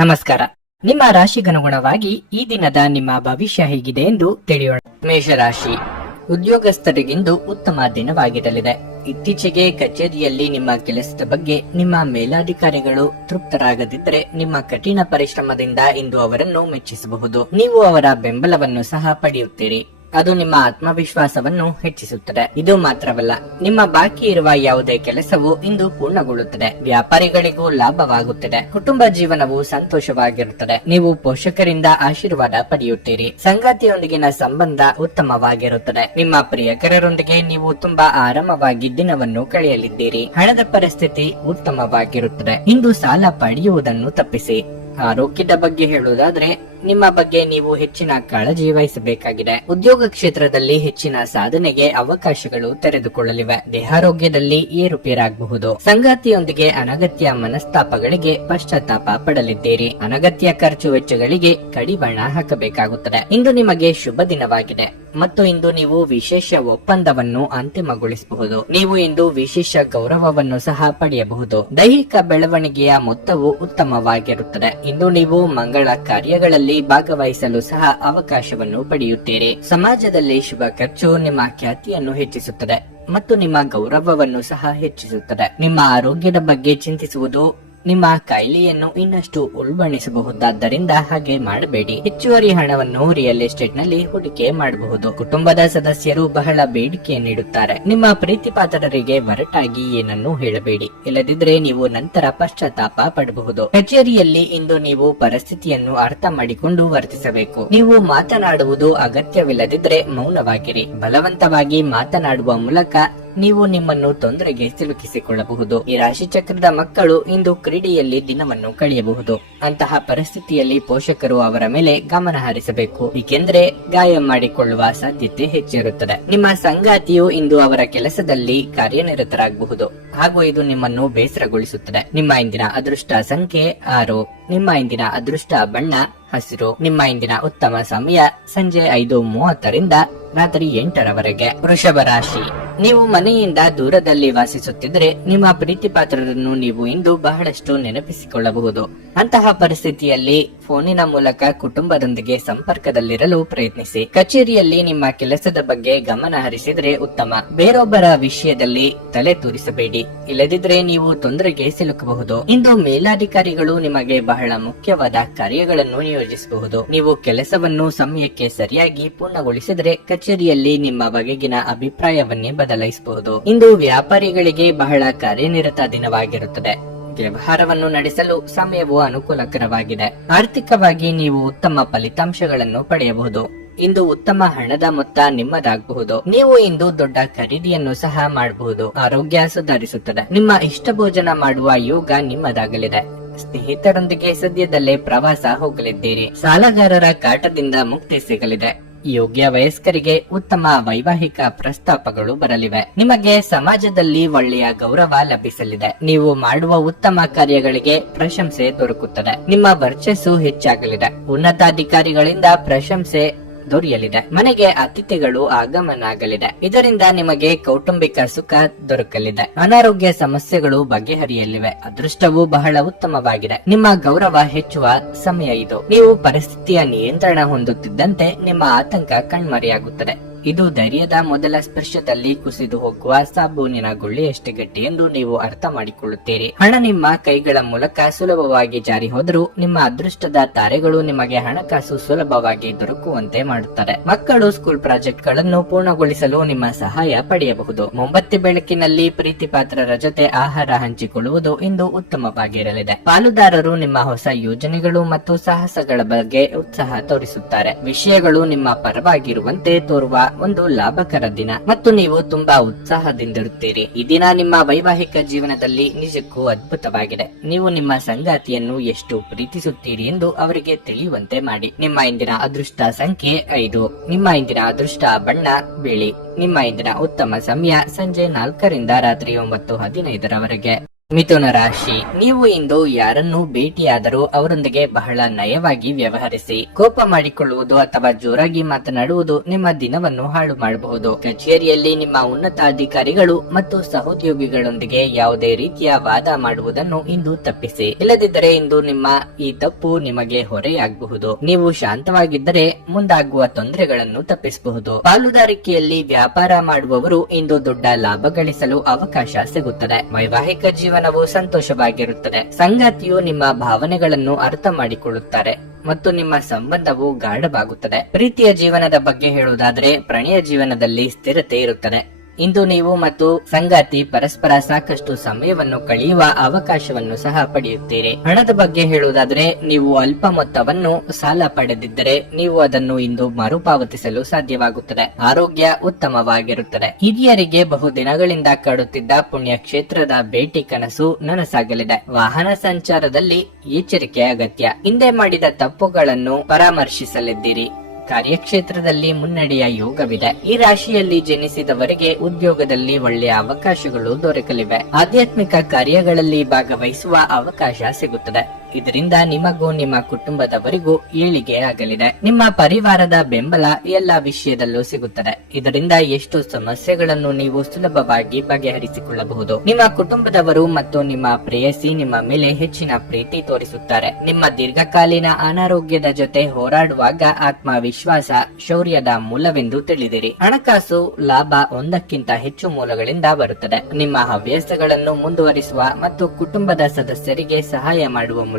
ನಮಸ್ಕಾರ. ನಿಮ್ಮ ರಾಶಿಗನುಗುಣವಾಗಿ ಈ ದಿನದ ನಿಮ್ಮ ಭವಿಷ್ಯ ಹೇಗಿದೆ ಎಂದು ತಿಳಿಯೋಣ. ಮೇಷರಾಶಿ, ಉದ್ಯೋಗಸ್ಥರಿಗಿಂದು ಉತ್ತಮ ದಿನವಾಗಿರಲಿದೆ. ಇತ್ತೀಚೆಗೆ ಕಚೇರಿಯಲ್ಲಿ ನಿಮ್ಮ ಕೆಲಸದ ಬಗ್ಗೆ ನಿಮ್ಮ ಮೇಲಾಧಿಕಾರಿಗಳು ತೃಪ್ತರಾಗದಿದ್ದರೆ ನಿಮ್ಮ ಕಠಿಣ ಪರಿಶ್ರಮದಿಂದ ಇಂದು ಅವರನ್ನು ಮೆಚ್ಚಿಸಬಹುದು. ನೀವು ಅವರ ಬೆಂಬಲವನ್ನು ಸಹ ಪಡೆಯುತ್ತೀರಿ. ಅದು ನಿಮ್ಮ ಆತ್ಮವಿಶ್ವಾಸವನ್ನು ಹೆಚ್ಚಿಸುತ್ತದೆ. ಇದು ಮಾತ್ರವಲ್ಲ, ನಿಮ್ಮ ಬಾಕಿ ಇರುವ ಯಾವುದೇ ಕೆಲಸವು ಇಂದು ಪೂರ್ಣಗೊಳ್ಳುತ್ತದೆ. ವ್ಯಾಪಾರಿಗಳಿಗೂ ಲಾಭವಾಗುತ್ತದೆ. ಕುಟುಂಬ ಜೀವನವು ಸಂತೋಷವಾಗಿರುತ್ತದೆ. ನೀವು ಪೋಷಕರಿಂದ ಆಶೀರ್ವಾದ ಪಡೆಯುತ್ತೀರಿ. ಸಂಗಾತಿಯೊಂದಿಗಿನ ಸಂಬಂಧ ಉತ್ತಮವಾಗಿರುತ್ತದೆ. ನಿಮ್ಮ ಪ್ರಿಯಕರರೊಂದಿಗೆ ನೀವು ತುಂಬಾ ಆರಾಮವಾಗಿ ದಿನವನ್ನು ಕಳೆಯಲಿದ್ದೀರಿ. ಹಣದ ಪರಿಸ್ಥಿತಿ ಉತ್ತಮವಾಗಿರುತ್ತದೆ. ಇಂದು ಸಾಲ ಪಡೆಯುವುದನ್ನು ತಪ್ಪಿಸಿ. ಆರೋಗ್ಯದ ಬಗ್ಗೆ ಹೇಳುವುದಾದ್ರೆ, ನಿಮ್ಮ ಬಗ್ಗೆ ನೀವು ಹೆಚ್ಚಿನ ಕಾಳಜಿ ವಹಿಸಬೇಕಾಗಿದೆ. ಉದ್ಯೋಗ ಕ್ಷೇತ್ರದಲ್ಲಿ ಹೆಚ್ಚಿನ ಸಾಧನೆಗೆ ಅವಕಾಶಗಳು ತೆರೆದುಕೊಳ್ಳಲಿವೆ. ದೇಹಾರೋಗ್ಯದಲ್ಲಿ ಏರುಪೇರಾಗಬಹುದು. ಸಂಗಾತಿಯೊಂದಿಗೆ ಅನಗತ್ಯ ಮನಸ್ತಾಪಗಳಿಗೆ ಪಶ್ಚಾತ್ತಾಪ ಪಡಲಿದ್ದೀರಿ. ಅನಗತ್ಯ ಖರ್ಚು ವೆಚ್ಚಗಳಿಗೆ ಕಡಿವಾಣ ಹಾಕಬೇಕಾಗುತ್ತದೆ. ಇಂದು ನಿಮಗೆ ಶುಭ ದಿನವಾಗಿದೆ ಮತ್ತು ಇಂದು ನೀವು ವಿಶೇಷ ಒಪ್ಪಂದವನ್ನು ಅಂತಿಮಗೊಳಿಸಬಹುದು. ನೀವು ಇಂದು ವಿಶೇಷ ಗೌರವವನ್ನು ಸಹ ಪಡೆಯಬಹುದು. ದೈಹಿಕ ಬೆಳವಣಿಗೆಯ ಮೊತ್ತವು ಉತ್ತಮವಾಗಿರುತ್ತದೆ. ಇಂದು ನೀವು ಮಂಗಳ ಕಾರ್ಯಗಳಲ್ಲಿ ಭಾಗವಹಿಸಲು ಸಹ ಅವಕಾಶವನ್ನು ಪಡೆಯುತ್ತೀರಿ. ಸಮಾಜದಲ್ಲಿ ಶುಭ ಖರ್ಚು ನಿಮ್ಮ ಖ್ಯಾತಿಯನ್ನು ಹೆಚ್ಚಿಸುತ್ತದೆ ಮತ್ತು ನಿಮ್ಮ ಗೌರವವನ್ನು ಸಹ ಹೆಚ್ಚಿಸುತ್ತದೆ. ನಿಮ್ಮ ಆರೋಗ್ಯದ ಬಗ್ಗೆ ಚಿಂತಿಸುವುದು ನಿಮ್ಮ ಕಾಯಿಲೆಯನ್ನು ಇನ್ನಷ್ಟು ಉಲ್ಬಣಿಸಬಹುದಾದ್ದರಿಂದ ಹಾಗೆ ಮಾಡಬೇಡಿ. ಹೆಚ್ಚುವರಿ ಹಣವನ್ನು ರಿಯಲ್ ಎಸ್ಟೇಟ್ ನಲ್ಲಿ ಹೂಡಿಕೆ ಮಾಡಬಹುದು. ಕುಟುಂಬದ ಸದಸ್ಯರು ಬಹಳ ಬೇಡಿಕೆ ನೀಡುತ್ತಾರೆ. ನಿಮ್ಮ ಪ್ರೀತಿ ಪಾತ್ರರಿಗೆ ಒರಟಾಗಿ ಏನನ್ನೂ ಹೇಳಬೇಡಿ, ಇಲ್ಲದಿದ್ದರೆ ನೀವು ನಂತರ ಪಶ್ಚಾತ್ತಾಪ ಪಡಬಹುದು. ಕಚೇರಿಯಲ್ಲಿ ಇಂದು ನೀವು ಪರಿಸ್ಥಿತಿಯನ್ನು ಅರ್ಥ ಮಾಡಿಕೊಂಡು ವರ್ತಿಸಬೇಕು. ನೀವು ಮಾತನಾಡುವುದು ಅಗತ್ಯವಿಲ್ಲದಿದ್ದರೆ ಮೌನವಾಗಿರಿ. ಬಲವಂತವಾಗಿ ಮಾತನಾಡುವ ಮೂಲಕ ನೀವು ನಿಮ್ಮನ್ನು ತೊಂದರೆಗೆ ಸಿಲುಕಿಸಿಕೊಳ್ಳಬಹುದು. ಈ ರಾಶಿ ಚಕ್ರದ ಮಕ್ಕಳು ಇಂದು ಕ್ರೀಡೆಯಲ್ಲಿ ದಿನವನ್ನು ಕಳೆಯಬಹುದು. ಅಂತಹ ಪರಿಸ್ಥಿತಿಯಲ್ಲಿ ಪೋಷಕರು ಅವರ ಮೇಲೆ ಗಮನ ಹರಿಸಬೇಕು, ಏಕೆಂದರೆ ಗಾಯ ಮಾಡಿಕೊಳ್ಳುವ ಸಾಧ್ಯತೆ ಹೆಚ್ಚಿರುತ್ತದೆ. ನಿಮ್ಮ ಸಂಗಾತಿಯು ಇಂದು ಅವರ ಕೆಲಸದಲ್ಲಿ ಕಾರ್ಯನಿರತರಾಗಬಹುದು ಹಾಗೂ ಇದು ನಿಮ್ಮನ್ನು ಬೇಸರಗೊಳಿಸುತ್ತದೆ. ನಿಮ್ಮ ಇಂದಿನ ಅದೃಷ್ಟ ಸಂಖ್ಯೆ 6. ನಿಮ್ಮ ಇಂದಿನ ಅದೃಷ್ಟ ಬಣ್ಣ ಹಸಿರು. ನಿಮ್ಮ ಇಂದಿನ ಉತ್ತಮ ಸಮಯ ಸಂಜೆ 5:30ರಿಂದ ರಾತ್ರಿ 8ರವರೆಗೆ. ವೃಷಭ ರಾಶಿ, ನೀವು ಮನೆಯಿಂದ ದೂರದಲ್ಲಿ ವಾಸಿಸುತ್ತಿದ್ದರೆ ನಿಮ್ಮ ಪ್ರೀತಿ ಪಾತ್ರರನ್ನು ನೀವು ಇಂದು ಬಹಳಷ್ಟು ನೆನಪಿಸಿಕೊಳ್ಳಬಹುದು. ಅಂತಹ ಪರಿಸ್ಥಿತಿಯಲ್ಲಿ ಫೋನಿನ ಮೂಲಕ ಕುಟುಂಬದೊಂದಿಗೆ ಸಂಪರ್ಕದಲ್ಲಿರಲು ಪ್ರಯತ್ನಿಸಿ. ಕಚೇರಿಯಲ್ಲಿ ನಿಮ್ಮ ಕೆಲಸದ ಬಗ್ಗೆ ಗಮನ ಹರಿಸಿದರೆ ಉತ್ತಮ. ಬೇರೊಬ್ಬರ ವಿಷಯದಲ್ಲಿ ತಲೆ ತೂರಿಸಬೇಡಿ, ಇಲ್ಲದಿದ್ದರೆ ನೀವು ತೊಂದರೆಗೆ ಸಿಲುಕಬಹುದು. ಇಂದು ಮೇಲಾಧಿಕಾರಿಗಳು ನಿಮಗೆ ಬಹಳ ಮುಖ್ಯವಾದ ಕಾರ್ಯಗಳನ್ನು ನಿಯೋಜಿಸಬಹುದು. ನೀವು ಕೆಲಸವನ್ನು ಸಮಯಕ್ಕೆ ಸರಿಯಾಗಿ ಪೂರ್ಣಗೊಳಿಸಿದರೆ ಕಚೇರಿಯಲ್ಲಿ ನಿಮ್ಮ ಬಗೆಗಿನ ಅಭಿಪ್ರಾಯವನ್ನೇ ಬದಲಾಯಿಸಬಹುದು. ಇಂದು ವ್ಯಾಪಾರಿಗಳಿಗೆ ಬಹಳ ಕಾರ್ಯನಿರತ ದಿನವಾಗಿರುತ್ತದೆ. ವ್ಯವಹಾರವನ್ನು ನಡೆಸಲು ಸಮಯವು ಅನುಕೂಲಕರವಾಗಿದೆ. ಆರ್ಥಿಕವಾಗಿ ನೀವು ಉತ್ತಮ ಫಲಿತಾಂಶಗಳನ್ನು ಪಡೆಯಬಹುದು. ಇಂದು ಉತ್ತಮ ಹಣದ ಮೊತ್ತ ನಿಮ್ಮದಾಗಬಹುದು. ನೀವು ಇಂದು ದೊಡ್ಡ ಖರೀದಿಯನ್ನು ಸಹ ಮಾಡಬಹುದು. ಆರೋಗ್ಯ ಸುಧಾರಿಸುತ್ತದೆ. ನಿಮ್ಮ ಇಷ್ಟ ಭೋಜನ ಮಾಡುವ ಯೋಗ ನಿಮ್ಮದಾಗಲಿದೆ. ಸ್ನೇಹಿತರೊಂದಿಗೆ ಸದ್ಯದಲ್ಲೇ ಪ್ರವಾಸ ಹೋಗಲಿದ್ದೀರಿ. ಸಾಲಗಾರರ ಕಾಟದಿಂದ ಮುಕ್ತಿ ಸಿಗಲಿದೆ. ಯೋಗ್ಯ ವಯಸ್ಕರಿಗೆ ಉತ್ತಮ ವೈವಾಹಿಕ ಪ್ರಸ್ತಾಪಗಳು ಬರಲಿವೆ. ನಿಮಗೆ ಸಮಾಜದಲ್ಲಿ ಒಳ್ಳೆಯ ಗೌರವ ಲಭಿಸಲಿದೆ. ನೀವು ಮಾಡುವ ಉತ್ತಮ ಕಾರ್ಯಗಳಿಗೆ ಪ್ರಶಂಸೆ ದೊರಕುತ್ತದೆ. ನಿಮ್ಮ ವರ್ಚಸ್ಸು ಹೆಚ್ಚಾಗಲಿದೆ. ಉನ್ನತಾಧಿಕಾರಿಗಳಿಂದ ಪ್ರಶಂಸೆ ದೊರೆಯಲಿದೆ. ಮನೆಗೆ ಅತಿಥಿಗಳು ಆಗಮನಾಗಲಿದೆ. ಇದರಿಂದ ನಿಮಗೆ ಕೌಟುಂಬಿಕ ಸುಖ ದೊರಕಲಿದೆ. ಅನಾರೋಗ್ಯ ಸಮಸ್ಯೆಗಳು ಬಗೆಹರಿಯಲಿವೆ. ಅದೃಷ್ಟವು ಬಹಳ ಉತ್ತಮವಾಗಿದೆ. ನಿಮ್ಮ ಗೌರವ ಹೆಚ್ಚುವ ಸಮಯ ಇದು. ನೀವು ಪರಿಸ್ಥಿತಿಯ ನಿಯಂತ್ರಣ ಹೊಂದುತ್ತಿದ್ದಂತೆ ನಿಮ್ಮ ಆತಂಕ ಕಣ್ಮರೆಯಾಗುತ್ತದೆ. ಇದು ಧೈರ್ಯದ ಮೊದಲ ಸ್ಪರ್ಶದಲ್ಲಿ ಕುಸಿದು ಹೋಗುವ ಸಾಬೂನಿನ ಗುಳ್ಳೆಯಷ್ಟೇ ಗಟ್ಟಿ ಎಂದು ನೀವು ಅರ್ಥ ಮಾಡಿಕೊಳ್ಳುತ್ತೀರಿ. ಹಣ ನಿಮ್ಮ ಕೈಗಳ ಮೂಲಕ ಸುಲಭವಾಗಿ ಜಾರಿ ಹೋದರೂ ನಿಮ್ಮ ಅದೃಷ್ಟದ ತಾರೆಗಳು ನಿಮಗೆ ಹಣಕಾಸು ಸುಲಭವಾಗಿ ದೊರಕುವಂತೆ ಮಾಡುತ್ತಾರೆ. ಮಕ್ಕಳು ಸ್ಕೂಲ್ ಪ್ರಾಜೆಕ್ಟ್ ಗಳನ್ನು ಪೂರ್ಣಗೊಳಿಸಲು ನಿಮ್ಮ ಸಹಾಯ ಪಡೆಯಬಹುದು. ಮೊಂಬತ್ತಿ ಬೆಳಕಿನಲ್ಲಿ ಪ್ರೀತಿ ಪಾತ್ರರ ಜೊತೆ ಆಹಾರ ಹಂಚಿಕೊಳ್ಳುವುದು ಇಂದು ಉತ್ತಮವಾಗಿರಲಿದೆ. ಪಾಲುದಾರರು ನಿಮ್ಮ ಹೊಸ ಯೋಜನೆಗಳು ಮತ್ತು ಸಾಹಸಗಳ ಬಗ್ಗೆ ಉತ್ಸಾಹ ತೋರಿಸುತ್ತಾರೆ. ವಿಷಯಗಳು ನಿಮ್ಮ ಪರವಾಗಿರುವಂತೆ ತೋರುವ ಒಂದು ಲಾಭಕರ ದಿನ ಮತ್ತು ನೀವು ತುಂಬಾ ಉತ್ಸಾಹದಿಂದಿರುತ್ತೀರಿ. ಈ ದಿನ ನಿಮ್ಮ ವೈವಾಹಿಕ ಜೀವನದಲ್ಲಿ ನಿಜಕ್ಕೂ ಅದ್ಭುತವಾಗಿದೆ. ನೀವು ನಿಮ್ಮ ಸಂಗಾತಿಯನ್ನು ಎಷ್ಟು ಪ್ರೀತಿಸುತ್ತೀರಿ ಎಂದು ಅವರಿಗೆ ತಿಳಿಯುವಂತೆ ಮಾಡಿ. ನಿಮ್ಮ ಇಂದಿನ ಅದೃಷ್ಟ ಸಂಖ್ಯೆ 5. ನಿಮ್ಮ ಇಂದಿನ ಅದೃಷ್ಟ ಬಣ್ಣ ಬಿಳಿ. ನಿಮ್ಮ ಇಂದಿನ ಉತ್ತಮ ಸಮಯ ಸಂಜೆ 4ರಿಂದ ರಾತ್ರಿ 9:15ರವರೆಗೆ. ಮಿಥುನ ರಾಶಿ, ನೀವು ಇಂದು ಯಾರನ್ನು ಭೇಟಿಯಾದರೂ ಅವರೊಂದಿಗೆ ಬಹಳ ನಯವಾಗಿ ವ್ಯವಹರಿಸಿ. ಕೋಪ ಮಾಡಿಕೊಳ್ಳುವುದು ಅಥವಾ ಜೋರಾಗಿ ಮಾತನಾಡುವುದು ನಿಮ್ಮ ದಿನವನ್ನು ಹಾಳು ಮಾಡಬಹುದು. ಕಚೇರಿಯಲ್ಲಿ ನಿಮ್ಮ ಉನ್ನತ ಅಧಿಕಾರಿಗಳು ಮತ್ತು ಸಹೋದ್ಯೋಗಿಗಳೊಂದಿಗೆ ಯಾವುದೇ ರೀತಿಯ ವಾದ ಮಾಡುವುದನ್ನು ಇಂದು ತಪ್ಪಿಸಿ. ಇಲ್ಲದಿದ್ದರೆ ಇಂದು ನಿಮ್ಮ ಈ ತಪ್ಪು ನಿಮಗೆ ಹೊರೆಯಾಗಬಹುದು. ನೀವು ಶಾಂತವಾಗಿದ್ದರೆ ಮುಂದಾಗುವ ತೊಂದರೆಗಳನ್ನು ತಪ್ಪಿಸಬಹುದು. ಪಾಲುದಾರಿಕೆಯಲ್ಲಿ ವ್ಯಾಪಾರ ಮಾಡುವವರು ಇಂದು ದೊಡ್ಡ ಲಾಭ ಗಳಿಸಲು ಅವಕಾಶ ಸಿಗುತ್ತದೆ. ವೈವಾಹಿಕ ಜೀವನವು ಸಂತೋಷವಾಗಿರುತ್ತದೆ. ಸಂಗಾತಿಯು ನಿಮ್ಮ ಭಾವನೆಗಳನ್ನು ಅರ್ಥ ಮಾಡಿಕೊಳ್ಳುತ್ತಾರೆ ಮತ್ತು ನಿಮ್ಮ ಸಂಬಂಧವು ಗಾಢವಾಗುತ್ತದೆ. ಪ್ರೀತಿಯ ಜೀವನದ ಬಗ್ಗೆ ಹೇಳುವುದಾದರೆ ಪ್ರಣಯ ಜೀವನದಲ್ಲಿ ಸ್ಥಿರತೆ ಇರುತ್ತದೆ. ಇಂದು ನೀವು ಮತ್ತು ಸಂಗಾತಿ ಪರಸ್ಪರ ಸಾಕಷ್ಟು ಸಮಯವನ್ನು ಕಳೆಯುವ ಅವಕಾಶವನ್ನು ಸಹ ಪಡೆಯುತ್ತೀರಿ. ಹಣದ ಬಗ್ಗೆ ಹೇಳುವುದಾದರೆ ನೀವು ಅಲ್ಪ ಮೊತ್ತವನ್ನು ಸಾಲ ಪಡೆದಿದ್ದರೆ ನೀವು ಅದನ್ನು ಇಂದು ಮರುಪಾವತಿಸಲು ಸಾಧ್ಯವಾಗುತ್ತದೆ. ಆರೋಗ್ಯ ಉತ್ತಮವಾಗಿರುತ್ತದೆ. ಹಿರಿಯರಿಗೆ ಬಹುದಿನಗಳಿಂದ ಕಾಡುತ್ತಿದ್ದ ಪುಣ್ಯಕ್ಷೇತ್ರದ ಭೇಟಿ ಕನಸು ನನಸಾಗಲಿದೆ. ವಾಹನ ಸಂಚಾರದಲ್ಲಿ ಎಚ್ಚರಿಕೆ ಅಗತ್ಯ. ಹಿಂದೆ ಮಾಡಿದ ತಪ್ಪುಗಳನ್ನು ಪರಾಮರ್ಶಿಸಲಿದ್ದೀರಿ. ಕಾರ್ಯಕ್ಷೇತ್ರದಲ್ಲಿ ಮುನ್ನಡೆಯ ಯೋಗವಿದೆ. ಈ ರಾಶಿಯಲ್ಲಿ ಜನಿಸಿದವರಿಗೆ ಉದ್ಯೋಗದಲ್ಲಿ ಒಳ್ಳೆಯ ಅವಕಾಶಗಳು ದೊರಕಲಿವೆ. ಆಧ್ಯಾತ್ಮಿಕ ಕಾರ್ಯಗಳಲ್ಲಿ ಭಾಗವಹಿಸುವ ಅವಕಾಶ ಸಿಗುತ್ತದೆ. ಇದರಿಂದ ನಿಮಗೂ ನಿಮ್ಮ ಕುಟುಂಬದವರಿಗೂ ಏಳಿಗೆ ಆಗಲಿದೆ. ನಿಮ್ಮ ಪರಿವಾರದ ಬೆಂಬಲ ಎಲ್ಲಾ ವಿಷಯದಲ್ಲೂ ಸಿಗುತ್ತದೆ. ಇದರಿಂದ ಎಷ್ಟು ಸಮಸ್ಯೆಗಳನ್ನು ನೀವು ಸುಲಭವಾಗಿ ಬಗೆಹರಿಸಿಕೊಳ್ಳಬಹುದು. ನಿಮ್ಮ ಕುಟುಂಬದವರು ಮತ್ತು ನಿಮ್ಮ ಪ್ರೇಯಸಿ ನಿಮ್ಮ ಮೇಲೆ ಹೆಚ್ಚಿನ ಪ್ರೀತಿ ತೋರಿಸುತ್ತಾರೆ. ನಿಮ್ಮ ದೀರ್ಘಕಾಲೀನ ಅನಾರೋಗ್ಯದ ಜೊತೆ ಹೋರಾಡುವಾಗ ಆತ್ಮವಿಶ್ವಾಸ ಶೌರ್ಯದ ಮೂಲವೆಂದು ತಿಳಿದಿರಿ. ಹಣಕಾಸು ಲಾಭ ಒಂದಕ್ಕಿಂತ ಹೆಚ್ಚು ಮೂಲಗಳಿಂದ ಬರುತ್ತದೆ. ನಿಮ್ಮ ಹವ್ಯಾಸಗಳನ್ನು ಮುಂದುವರಿಸುವ ಮತ್ತು ಕುಟುಂಬದ ಸದಸ್ಯರಿಗೆ ಸಹಾಯ ಮಾಡುವ ಮೂಲಕ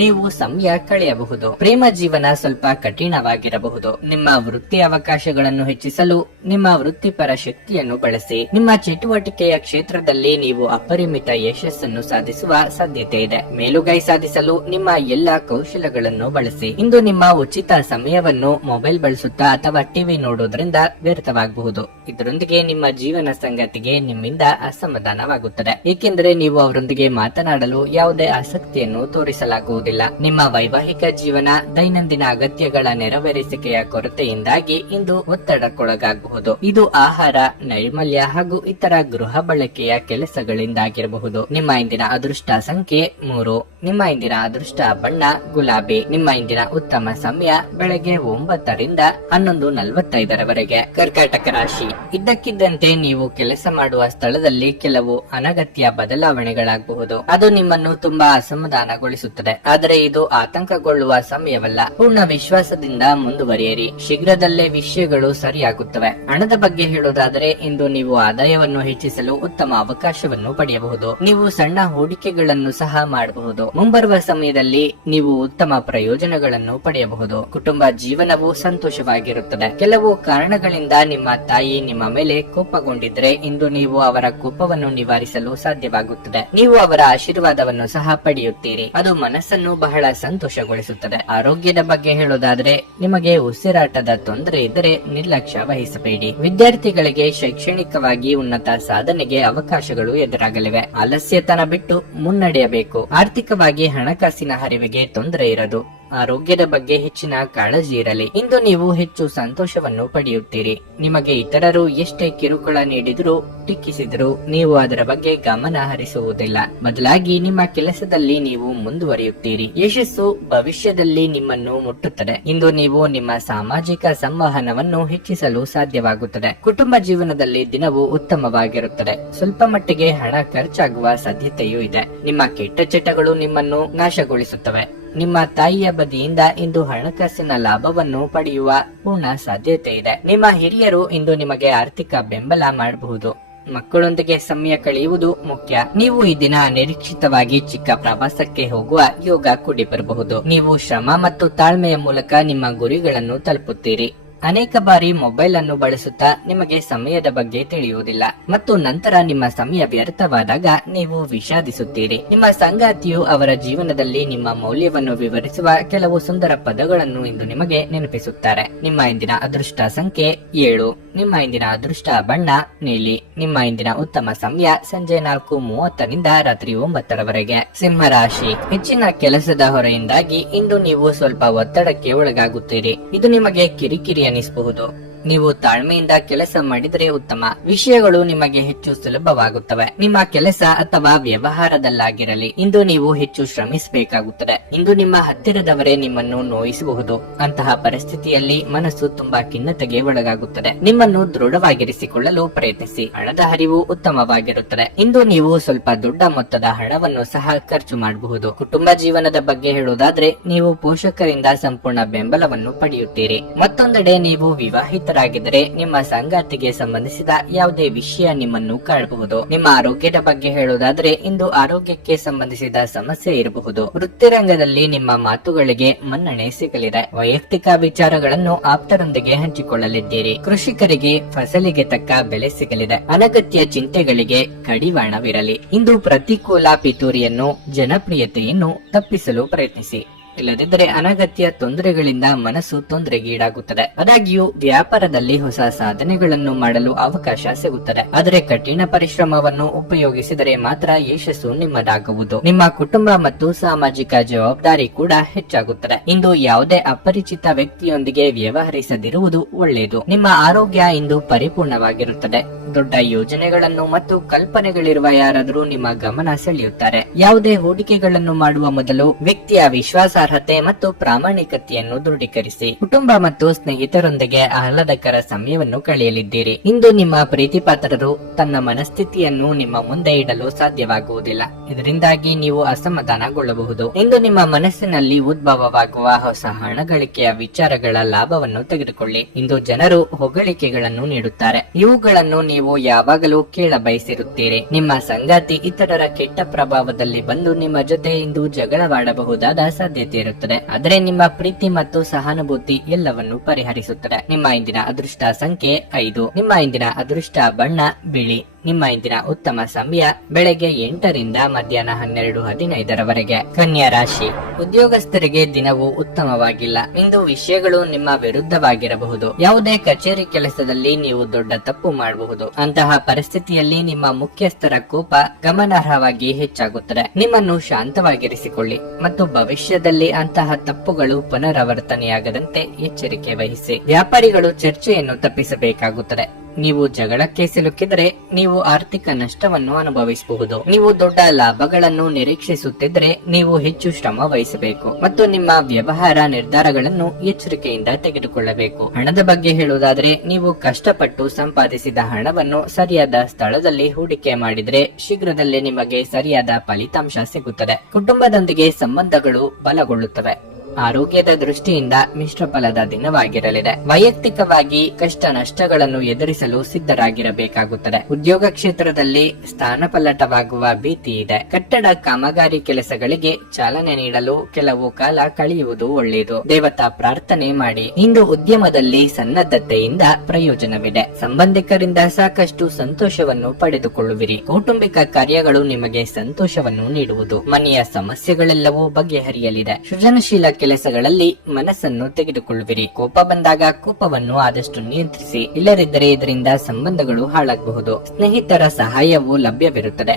ನೀವು ಸಮಯ ಕಳೆಯಬಹುದು. ಪ್ರೇಮ ಜೀವನ ಸ್ವಲ್ಪ ಕಠಿಣವಾಗಿರಬಹುದು. ನಿಮ್ಮ ವೃತ್ತಿ ಅವಕಾಶಗಳನ್ನು ಹೆಚ್ಚಿಸಲು ನಿಮ್ಮ ವೃತ್ತಿಪರ ಶಕ್ತಿಯನ್ನು ಬಳಸಿ. ನಿಮ್ಮ ಚಟುವಟಿಕೆಯ ಕ್ಷೇತ್ರದಲ್ಲಿ ನೀವು ಅಪರಿಮಿತ ಯಶಸ್ಸನ್ನು ಸಾಧಿಸುವ ಸಾಧ್ಯತೆ ಇದೆ. ಮೇಲುಗೈ ಸಾಧಿಸಲು ನಿಮ್ಮ ಎಲ್ಲಾ ಕೌಶಲಗಳನ್ನು ಬಳಸಿ. ಇಂದು ನಿಮ್ಮ ಉಚಿತ ಸಮಯವನ್ನು ಮೊಬೈಲ್ ಬಳಸುತ್ತಾ ಅಥವಾ ಟಿವಿ ನೋಡುವುದರಿಂದ ವ್ಯರ್ಥವಾಗಬಹುದು. ಇದರೊಂದಿಗೆ ನಿಮ್ಮ ಜೀವನ ಸಂಗಾತಿಗೆ ನಿಮ್ಮಿಂದ ಅಸಮಾಧಾನವಾಗುತ್ತದೆ, ಏಕೆಂದರೆ ನೀವು ಅವರೊಂದಿಗೆ ಮಾತನಾಡಲು ಯಾವುದೇ ಆಸಕ್ತಿಯನ್ನು ತೋರಿಸಲಾಗುವುದಿಲ್ಲ. ನಿಮ್ಮ ವೈವಾಹಿಕ ಜೀವನ ದೈನಂದಿನ ಅಗತ್ಯಗಳ ನೆರವೇರಿಸಿಕೆಯ ಕೊರತೆಯಿಂದಾಗಿ ಇಂದು ಒತ್ತಡಕ್ಕೊಳಗಾಗಬಹುದು. ಇದು ಆಹಾರ, ನೈರ್ಮಲ್ಯ ಹಾಗೂ ಇತರ ಗೃಹ ಬಳಕೆಯ ಕೆಲಸಗಳಿಂದಾಗಿರಬಹುದು. ನಿಮ್ಮ ಇಂದಿನ ಅದೃಷ್ಟ ಸಂಖ್ಯೆ 3. ನಿಮ್ಮ ಇಂದಿನ ಅದೃಷ್ಟ ಬಣ್ಣ ಗುಲಾಬಿ. ನಿಮ್ಮ ಇಂದಿನ ಉತ್ತಮ ಸಮಯ ಬೆಳಗ್ಗೆ 9 ರಿಂದ 11:45 ಕರ್ಕಾಟಕ ರಾಶಿ, ಇದ್ದಕ್ಕಿದ್ದಂತೆ ನೀವು ಕೆಲಸ ಮಾಡುವ ಸ್ಥಳದಲ್ಲಿ ಕೆಲವು ಅನಗತ್ಯ ಬದಲಾವಣೆಗಳಾಗಬಹುದು. ಅದು ನಿಮ್ಮನ್ನು ತುಂಬಾ ಅಸಮಾಧಾನಗೊಳಿಸುತ್ತದೆ. ಆದರೆ ಇದು ಆತಂಕಗೊಳ್ಳುವ ಸಮಯವಲ್ಲ. ಪೂರ್ಣ ವಿಶ್ವಾಸದಿಂದ ಮುಂದುವರಿಯಿರಿ. ಶೀಘ್ರದಲ್ಲೇ ವಿಷಯಗಳು ಸರಿಯಾಗುತ್ತವೆ. ಹಣದ ಬಗ್ಗೆ ಹೇಳುವುದಾದರೆ ಇಂದು ನೀವು ಆದಾಯವನ್ನು ಹೆಚ್ಚಿಸಲು ಉತ್ತಮ ಅವಕಾಶವನ್ನು ಪಡೆಯಬಹುದು. ನೀವು ಸಣ್ಣ ಹೂಡಿಕೆಗಳನ್ನು ಸಹ ಮಾಡಬಹುದು. ಮುಂಬರುವ ಸಮಯದಲ್ಲಿ ನೀವು ಉತ್ತಮ ಪ್ರಯೋಜನಗಳನ್ನು ಪಡೆಯಬಹುದು. ಕುಟುಂಬ ಜೀವನವು ಸಂತೋಷವಾಗಿರುತ್ತದೆ. ಕೆಲವು ಕಾರಣಗಳಿಂದ ನಿಮ್ಮ ತಾಯಿ ನಿಮ್ಮ ಮೇಲೆ ಕೋಪಗೊಂಡಿದ್ರೆ ಇಂದು ನೀವು ಅವರ ಕೋಪವನ್ನು ನಿವಾರಿಸಲು ಸಾಧ್ಯವಾಗುತ್ತದೆ. ನೀವು ಅವರ ಆಶೀರ್ವಾದವನ್ನು ಸಹ ಪಡೆಯುತ್ತೀರಿ. ಅದು ಮನಸ್ಸನ್ನು ಬಹಳ ಸಂತೋಷಗೊಳಿಸುತ್ತದೆ. ಆರೋಗ್ಯದ ಬಗ್ಗೆ ಹೇಳೋದಾದ್ರೆ ನಿಮಗೆ ಉಸಿರಾಟದ ತೊಂದರೆ ಇದ್ದರೆ ನಿರ್ಲಕ್ಷ್ಯ ವಹಿಸಬೇಡಿ. ವಿದ್ಯಾರ್ಥಿಗಳಿಗೆ ಶೈಕ್ಷಣಿಕವಾಗಿ ಉನ್ನತ ಸಾಧನೆಗೆ ಅವಕಾಶಗಳು ಎದುರಾಗಲಿವೆ. ಆಲಸ್ಯತನ ಬಿಟ್ಟು ಮುನ್ನಡೆಯಬೇಕು. ಆರ್ಥಿಕವಾಗಿ ಹಣಕಾಸಿನ ಹರಿವಿಗೆ ತೊಂದರೆ ಇರದು. ಆರೋಗ್ಯದ ಬಗ್ಗೆ ಹೆಚ್ಚಿನ ಕಾಳಜಿ ಇರಲಿ. ಇಂದು ನೀವು ಹೆಚ್ಚು ಸಂತೋಷವನ್ನು ಪಡೆಯುತ್ತೀರಿ. ನಿಮಗೆ ಇತರರು ಎಷ್ಟೇ ಕಿರುಕುಳ ನೀಡಿದರೂ ಟೀಕಿಸಿದರೂ ನೀವು ಅದರ ಬಗ್ಗೆ ಗಮನ ಹರಿಸುವುದಿಲ್ಲ. ಬದಲಾಗಿ ನಿಮ್ಮ ಕೆಲಸದಲ್ಲಿ ನೀವು ಮುಂದುವರಿಯುತ್ತೀರಿ. ಯಶಸ್ಸು ಭವಿಷ್ಯದಲ್ಲಿ ನಿಮ್ಮನ್ನು ಮುಟ್ಟುತ್ತದೆ. ಇಂದು ನೀವು ನಿಮ್ಮ ಸಾಮಾಜಿಕ ಸಂವಹನವನ್ನು ಹೆಚ್ಚಿಸಲು ಸಾಧ್ಯವಾಗುತ್ತದೆ. ಕುಟುಂಬ ಜೀವನದಲ್ಲಿ ದಿನವು ಉತ್ತಮವಾಗಿರುತ್ತದೆ. ಸ್ವಲ್ಪ ಮಟ್ಟಿಗೆ ಹಣ ಖರ್ಚಾಗುವ ಸಾಧ್ಯತೆಯೂ ಇದೆ. ನಿಮ್ಮ ಕೆಟ್ಟ ಚಟಗಳು ನಿಮ್ಮನ್ನು ನಾಶಗೊಳಿಸುತ್ತವೆ. ನಿಮ್ಮ ತಾಯಿಯ ಬದಿಯಿಂದ ಇಂದು ಹಣಕಾಸಿನ ಲಾಭವನ್ನು ಪಡೆಯುವ ಪೂರ್ಣ ಸಾಧ್ಯತೆ ಇದೆ. ನಿಮ್ಮ ಹಿರಿಯರು ಇಂದು ನಿಮಗೆ ಆರ್ಥಿಕ ಬೆಂಬಲ ಮಾಡಬಹುದು. ಮಕ್ಕಳೊಂದಿಗೆ ಸಮಯ ಕಳೆಯುವುದು ಮುಖ್ಯ. ನೀವು ಈ ದಿನ ಅನಿರೀಕ್ಷಿತವಾಗಿ ಚಿಕ್ಕ ಪ್ರವಾಸಕ್ಕೆ ಹೋಗುವ ಯೋಗ ಕೂಡಿ ಬರಬಹುದು. ನೀವು ಶ್ರಮ ಮತ್ತು ತಾಳ್ಮೆಯ ಮೂಲಕ ನಿಮ್ಮ ಗುರಿಗಳನ್ನು ತಲುಪುತ್ತೀರಿ. ಅನೇಕ ಬಾರಿ ಮೊಬೈಲ್ ಅನ್ನು ಬಳಸುತ್ತಾ ನಿಮಗೆ ಸಮಯದ ಬಗ್ಗೆ ತಿಳಿಯುವುದಿಲ್ಲ ಮತ್ತು ನಂತರ ನಿಮ್ಮ ಸಮಯ ವ್ಯರ್ಥವಾದಾಗ ನೀವು ವಿಷಾದಿಸುತ್ತೀರಿ. ನಿಮ್ಮ ಸಂಗಾತಿಯು ಅವರ ಜೀವನದಲ್ಲಿ ನಿಮ್ಮ ಮೌಲ್ಯವನ್ನು ವಿವರಿಸುವ ಕೆಲವು ಸುಂದರ ಪದಗಳನ್ನು ಇಂದು ನಿಮಗೆ ನೆನಪಿಸುತ್ತಾರೆ. ನಿಮ್ಮ ಇಂದಿನ ಅದೃಷ್ಟ ಸಂಖ್ಯೆ 7. ನಿಮ್ಮ ಇಂದಿನ ಅದೃಷ್ಟ ಬಣ್ಣ ನೀಲಿ. ನಿಮ್ಮ ಇಂದಿನ ಉತ್ತಮ ಸಮಯ ಸಂಜೆ 4:30 ರಿಂದ ರಾತ್ರಿ 9 ಸಿಂಹ ರಾಶಿ, ಹೆಚ್ಚಿನ ಕೆಲಸದ ಹೊರೆಯಿಂದಾಗಿ ಇಂದು ನೀವು ಸ್ವಲ್ಪ ಒತ್ತಡಕ್ಕೆ ಒಳಗಾಗುತ್ತೀರಿ. ಇದು ನಿಮಗೆ ಕಿರಿಕಿರಿ ಅನಿಸಬಹುದು. ನೀವು ತಾಳ್ಮೆಯಿಂದ ಕೆಲಸ ಮಾಡಿದರೆ ಉತ್ತಮ. ವಿಷಯಗಳು ನಿಮಗೆ ಹೆಚ್ಚು ಸುಲಭವಾಗುತ್ತವೆ. ನಿಮ್ಮ ಕೆಲಸ ಅಥವಾ ವ್ಯವಹಾರದಲ್ಲಾಗಿರಲಿ ಇಂದು ನೀವು ಹೆಚ್ಚು ಶ್ರಮಿಸಬೇಕಾಗುತ್ತದೆ. ಇಂದು ನಿಮ್ಮ ಹತ್ತಿರದವರೇ ನಿಮ್ಮನ್ನು ನೋಯಿಸಬಹುದು. ಅಂತಹ ಪರಿಸ್ಥಿತಿಯಲ್ಲಿ ಮನಸ್ಸು ತುಂಬಾ ಖಿನ್ನತೆಗೆ ಒಳಗಾಗುತ್ತದೆ. ನಿಮ್ಮನ್ನು ದೃಢವಾಗಿರಿಸಿಕೊಳ್ಳಲು ಪ್ರಯತ್ನಿಸಿ. ಹಣದ ಹರಿವು ಉತ್ತಮವಾಗಿರುತ್ತದೆ. ಇಂದು ನೀವು ಸ್ವಲ್ಪ ದೊಡ್ಡ ಮೊತ್ತದ ಹಣವನ್ನು ಸಹ ಖರ್ಚು ಮಾಡಬಹುದು. ಕುಟುಂಬ ಜೀವನದ ಬಗ್ಗೆ ಹೇಳುವುದಾದ್ರೆ ನೀವು ಪೋಷಕರಿಂದ ಸಂಪೂರ್ಣ ಬೆಂಬಲವನ್ನು ಪಡೆಯುತ್ತೀರಿ. ಮತ್ತೊಂದೆಡೆ ನೀವು ವಿವಾಹಿತರಾಗಿದ್ದರೆ ನಿಮ್ಮ ಸಂಗಾತಿಗೆ ಸಂಬಂಧಿಸಿದ ಯಾವುದೇ ವಿಷಯ ನಿಮ್ಮನ್ನು ಕಾಡಬಹುದು. ನಿಮ್ಮ ಆರೋಗ್ಯದ ಬಗ್ಗೆ ಹೇಳುವುದಾದ್ರೆ ಇಂದು ಆರೋಗ್ಯಕ್ಕೆ ಸಂಬಂಧಿಸಿದ ಸಮಸ್ಯೆ ಇರಬಹುದು. ವೃತ್ತಿರಂಗದಲ್ಲಿ ನಿಮ್ಮ ಮಾತುಗಳಿಗೆ ಮನ್ನಣೆ ಸಿಗಲಿದೆ. ವೈಯಕ್ತಿಕ ವಿಚಾರಗಳನ್ನು ಆಪ್ತರೊಂದಿಗೆ ಹಂಚಿಕೊಳ್ಳಲಿದ್ದೀರಿ. ಕೃಷಿಕರಿಗೆ ಫಸಲಿಗೆ ತಕ್ಕ ಬೆಲೆ ಸಿಗಲಿದೆ. ಅನಗತ್ಯ ಚಿಂತೆಗಳಿಗೆ ಕಡಿವಾಣವಿರಲಿ. ಇಂದು ಪ್ರತಿಕೂಲ ಪಿತೂರಿಯನ್ನು ಜನಪ್ರಿಯತೆಯನ್ನು ತಪ್ಪಿಸಲು ಪ್ರಯತ್ನಿಸಿ. ಇಲ್ಲದಿದ್ದರೆ ಅನಗತ್ಯ ತೊಂದರೆಗಳಿಂದ ಮನಸ್ಸು ತೊಂದರೆಗೀಡಾಗುತ್ತದೆ. ಆದಾಗ್ಯೂ ವ್ಯಾಪಾರದಲ್ಲಿ ಹೊಸ ಸಾಧನೆಗಳನ್ನು ಮಾಡಲು ಅವಕಾಶ ಸಿಗುತ್ತದೆ. ಆದರೆ ಕಠಿಣ ಪರಿಶ್ರಮವನ್ನು ಉಪಯೋಗಿಸಿದರೆ ಮಾತ್ರ ಯಶಸ್ಸು ನಿಮ್ಮದಾಗುವುದು. ನಿಮ್ಮ ಕುಟುಂಬ ಮತ್ತು ಸಾಮಾಜಿಕ ಜವಾಬ್ದಾರಿ ಕೂಡ ಹೆಚ್ಚಾಗುತ್ತದೆ. ಇಂದು ಯಾವುದೇ ಅಪರಿಚಿತ ವ್ಯಕ್ತಿಯೊಂದಿಗೆ ವ್ಯವಹರಿಸದಿರುವುದು ಒಳ್ಳೆಯದು. ನಿಮ್ಮ ಆರೋಗ್ಯ ಇಂದು ಪರಿಪೂರ್ಣವಾಗಿರುತ್ತದೆ. ದೊಡ್ಡ ಯೋಜನೆಗಳನ್ನು ಮತ್ತು ಕಲ್ಪನೆಗಳಿರುವ ಯಾರಾದರೂ ನಿಮ್ಮ ಗಮನ ಸೆಳೆಯುತ್ತಾರೆ. ಯಾವುದೇ ಹೂಡಿಕೆಗಳನ್ನು ಮಾಡುವ ಮೊದಲು ವ್ಯಕ್ತಿಯ ವಿಶ್ವಾಸಾರ್ಹತೆ ಮತ್ತು ಪ್ರಾಮಾಣಿಕತೆಯನ್ನು ದೃಢೀಕರಿಸಿ. ಕುಟುಂಬ ಮತ್ತು ಸ್ನೇಹಿತರೊಂದಿಗೆ ಆಹ್ಲಾದಕರ ಸಮಯವನ್ನು ಕಳೆಯಲಿದ್ದೀರಿ. ಇಂದು ನಿಮ್ಮ ಪ್ರೀತಿಪಾತ್ರರು ತನ್ನ ಮನಸ್ಥಿತಿಯನ್ನು ನಿಮ್ಮ ಮುಂದೆ ಇಡಲು ಸಾಧ್ಯವಾಗುವುದಿಲ್ಲ. ಇದರಿಂದಾಗಿ ನೀವು ಅಸಮಾಧಾನಗೊಳ್ಳಬಹುದು. ಇಂದು ನಿಮ್ಮ ಮನಸ್ಸಿನಲ್ಲಿ ಉದ್ಭವವಾಗುವ ಹೊಸ ಹಣ ಗಳಿಕೆಯ ವಿಚಾರಗಳ ಲಾಭವನ್ನು ತೆಗೆದುಕೊಳ್ಳಿ. ಇಂದು ಜನರು ಹೊಗಳಿಕೆಗಳನ್ನು ನೀಡುತ್ತಾರೆ. ಇವುಗಳನ್ನು ನೀವು ಯಾವಾಗಲೂ ಕೇಳ ಬಯಸಿರುತ್ತೀರಿ. ನಿಮ್ಮ ಸಂಗಾತಿ ಇತರರ ಕೆಟ್ಟ ಪ್ರಭಾವದಲ್ಲಿ ಬಂದು ನಿಮ್ಮ ಜೊತೆ ಇಂದು ಜಗಳವಾಡಬಹುದಾದ ಸಾಧ್ಯತೆ ಇರುತ್ತದೆ. ಆದರೆ ನಿಮ್ಮ ಪ್ರೀತಿ ಮತ್ತು ಸಹಾನುಭೂತಿ ಎಲ್ಲವನ್ನು ಪರಿಹರಿಸುತ್ತದೆ. ನಿಮ್ಮ ಇಂದಿನ ಅದೃಷ್ಟ ಸಂಖ್ಯೆ 5. ನಿಮ್ಮ ಇಂದಿನ ಅದೃಷ್ಟ ಬಣ್ಣ ಬಿಳಿ. ನಿಮ್ಮ ಇಂದಿನ ಉತ್ತಮ ಸಮಯ ಬೆಳಗ್ಗೆ 8 ರಿಂದ ಮಧ್ಯಾಹ್ನ 12:15 ಕನ್ಯಾ ರಾಶಿ. ಉದ್ಯೋಗಸ್ಥರಿಗೆ ದಿನವೂ ಉತ್ತಮವಾಗಿಲ್ಲ. ಇಂದು ವಿಷಯಗಳು ನಿಮ್ಮ ವಿರುದ್ಧವಾಗಿರಬಹುದು. ಯಾವುದೇ ಕಚೇರಿ ಕೆಲಸದಲ್ಲಿ ನೀವು ದೊಡ್ಡ ತಪ್ಪು ಮಾಡಬಹುದು. ಅಂತಹ ಪರಿಸ್ಥಿತಿಯಲ್ಲಿ ನಿಮ್ಮ ಮುಖ್ಯಸ್ಥರ ಕೋಪ ಗಮನಾರ್ಹವಾಗಿ ಹೆಚ್ಚಾಗುತ್ತದೆ. ನಿಮ್ಮನ್ನು ಶಾಂತವಾಗಿರಿಸಿಕೊಳ್ಳಿ ಮತ್ತು ಭವಿಷ್ಯದಲ್ಲಿ ಅಂತಹ ತಪ್ಪುಗಳು ಪುನರಾವರ್ತನೆಯಾಗದಂತೆ ಎಚ್ಚರಿಕೆ ವಹಿಸಿ. ವ್ಯಾಪಾರಿಗಳು ಚರ್ಚೆಯನ್ನು ತಪ್ಪಿಸಬೇಕಾಗುತ್ತದೆ. ನೀವು ಜಗಳಕ್ಕೆ ಸಿಲುಕಿದರೆ ನೀವು ಆರ್ಥಿಕ ನಷ್ಟವನ್ನು ಅನುಭವಿಸಬಹುದು. ನೀವು ದೊಡ್ಡ ಲಾಭಗಳನ್ನು ನಿರೀಕ್ಷಿಸುತ್ತಿದ್ದರೆ ನೀವು ಹೆಚ್ಚು ಶ್ರಮ ವಹಿಸಬೇಕು ಮತ್ತು ನಿಮ್ಮ ವ್ಯವಹಾರ ನಿರ್ಧಾರಗಳನ್ನು ಎಚ್ಚರಿಕೆಯಿಂದ ತೆಗೆದುಕೊಳ್ಳಬೇಕು. ಹಣದ ಬಗ್ಗೆ ಹೇಳುವುದಾದರೆ ನೀವು ಕಷ್ಟಪಟ್ಟು ಸಂಪಾದಿಸಿದ ಹಣವನ್ನು ಸರಿಯಾದ ಸ್ಥಳದಲ್ಲಿ ಹೂಡಿಕೆ ಮಾಡಿದರೆ ಶೀಘ್ರದಲ್ಲೇ ನಿಮಗೆ ಸರಿಯಾದ ಫಲಿತಾಂಶ ಸಿಗುತ್ತದೆ. ಕುಟುಂಬದೊಂದಿಗೆ ಸಂಬಂಧಗಳು ಬಲಗೊಳ್ಳುತ್ತವೆ. ಆರೋಗ್ಯದ ದೃಷ್ಟಿಯಿಂದ ಮಿಶ್ರ ಫಲದ ದಿನವಾಗಿರಲಿದೆ. ವೈಯಕ್ತಿಕವಾಗಿ ಕಷ್ಟ ನಷ್ಟಗಳನ್ನು ಎದುರಿಸಲು ಸಿದ್ಧರಾಗಿರಬೇಕಾಗುತ್ತದೆ. ಉದ್ಯೋಗ ಕ್ಷೇತ್ರದಲ್ಲಿ ಸ್ಥಾನಪಲ್ಲಟವಾಗುವ ಭೀತಿ ಇದೆ. ಕಟ್ಟಡ ಕಾಮಗಾರಿ ಕೆಲಸಗಳಿಗೆ ಚಾಲನೆ ನೀಡಲು ಕೆಲವು ಕಾಲ ಕಳೆಯುವುದು ಒಳ್ಳೆಯದು. ದೇವತಾ ಪ್ರಾರ್ಥನೆ ಮಾಡಿ. ಇಂದು ಉದ್ಯಮದಲ್ಲಿ ಸನ್ನದ್ಧತೆಯಿಂದ ಪ್ರಯೋಜನವಿದೆ. ಸಂಬಂಧಿಕರಿಂದ ಸಾಕಷ್ಟು ಸಂತೋಷವನ್ನು ಪಡೆದುಕೊಳ್ಳುವಿರಿ. ಕೌಟುಂಬಿಕ ಕಾರ್ಯಗಳು ನಿಮಗೆ ಸಂತೋಷವನ್ನು ನೀಡುವುದು. ಮನೆಯ ಸಮಸ್ಯೆಗಳೆಲ್ಲವೂ ಬಗೆಹರಿಯಲಿದೆ. ಸೃಜನಶೀಲ ಕೆಲಸಗಳಲ್ಲಿ ಮನಸ್ಸನ್ನು ತೆಗೆದುಕೊಳ್ಳುವಿರಿ. ಕೋಪ ಬಂದಾಗ ಕೋಪವನ್ನು ಆದಷ್ಟು ನಿಯಂತ್ರಿಸಿ. ಇಲ್ಲದಿದ್ದರೆ ಇದರಿಂದ ಸಂಬಂಧಗಳು ಹಾಳಾಗಬಹುದು. ಸ್ನೇಹಿತರ ಸಹಾಯವು ಲಭ್ಯವಿರುತ್ತದೆ.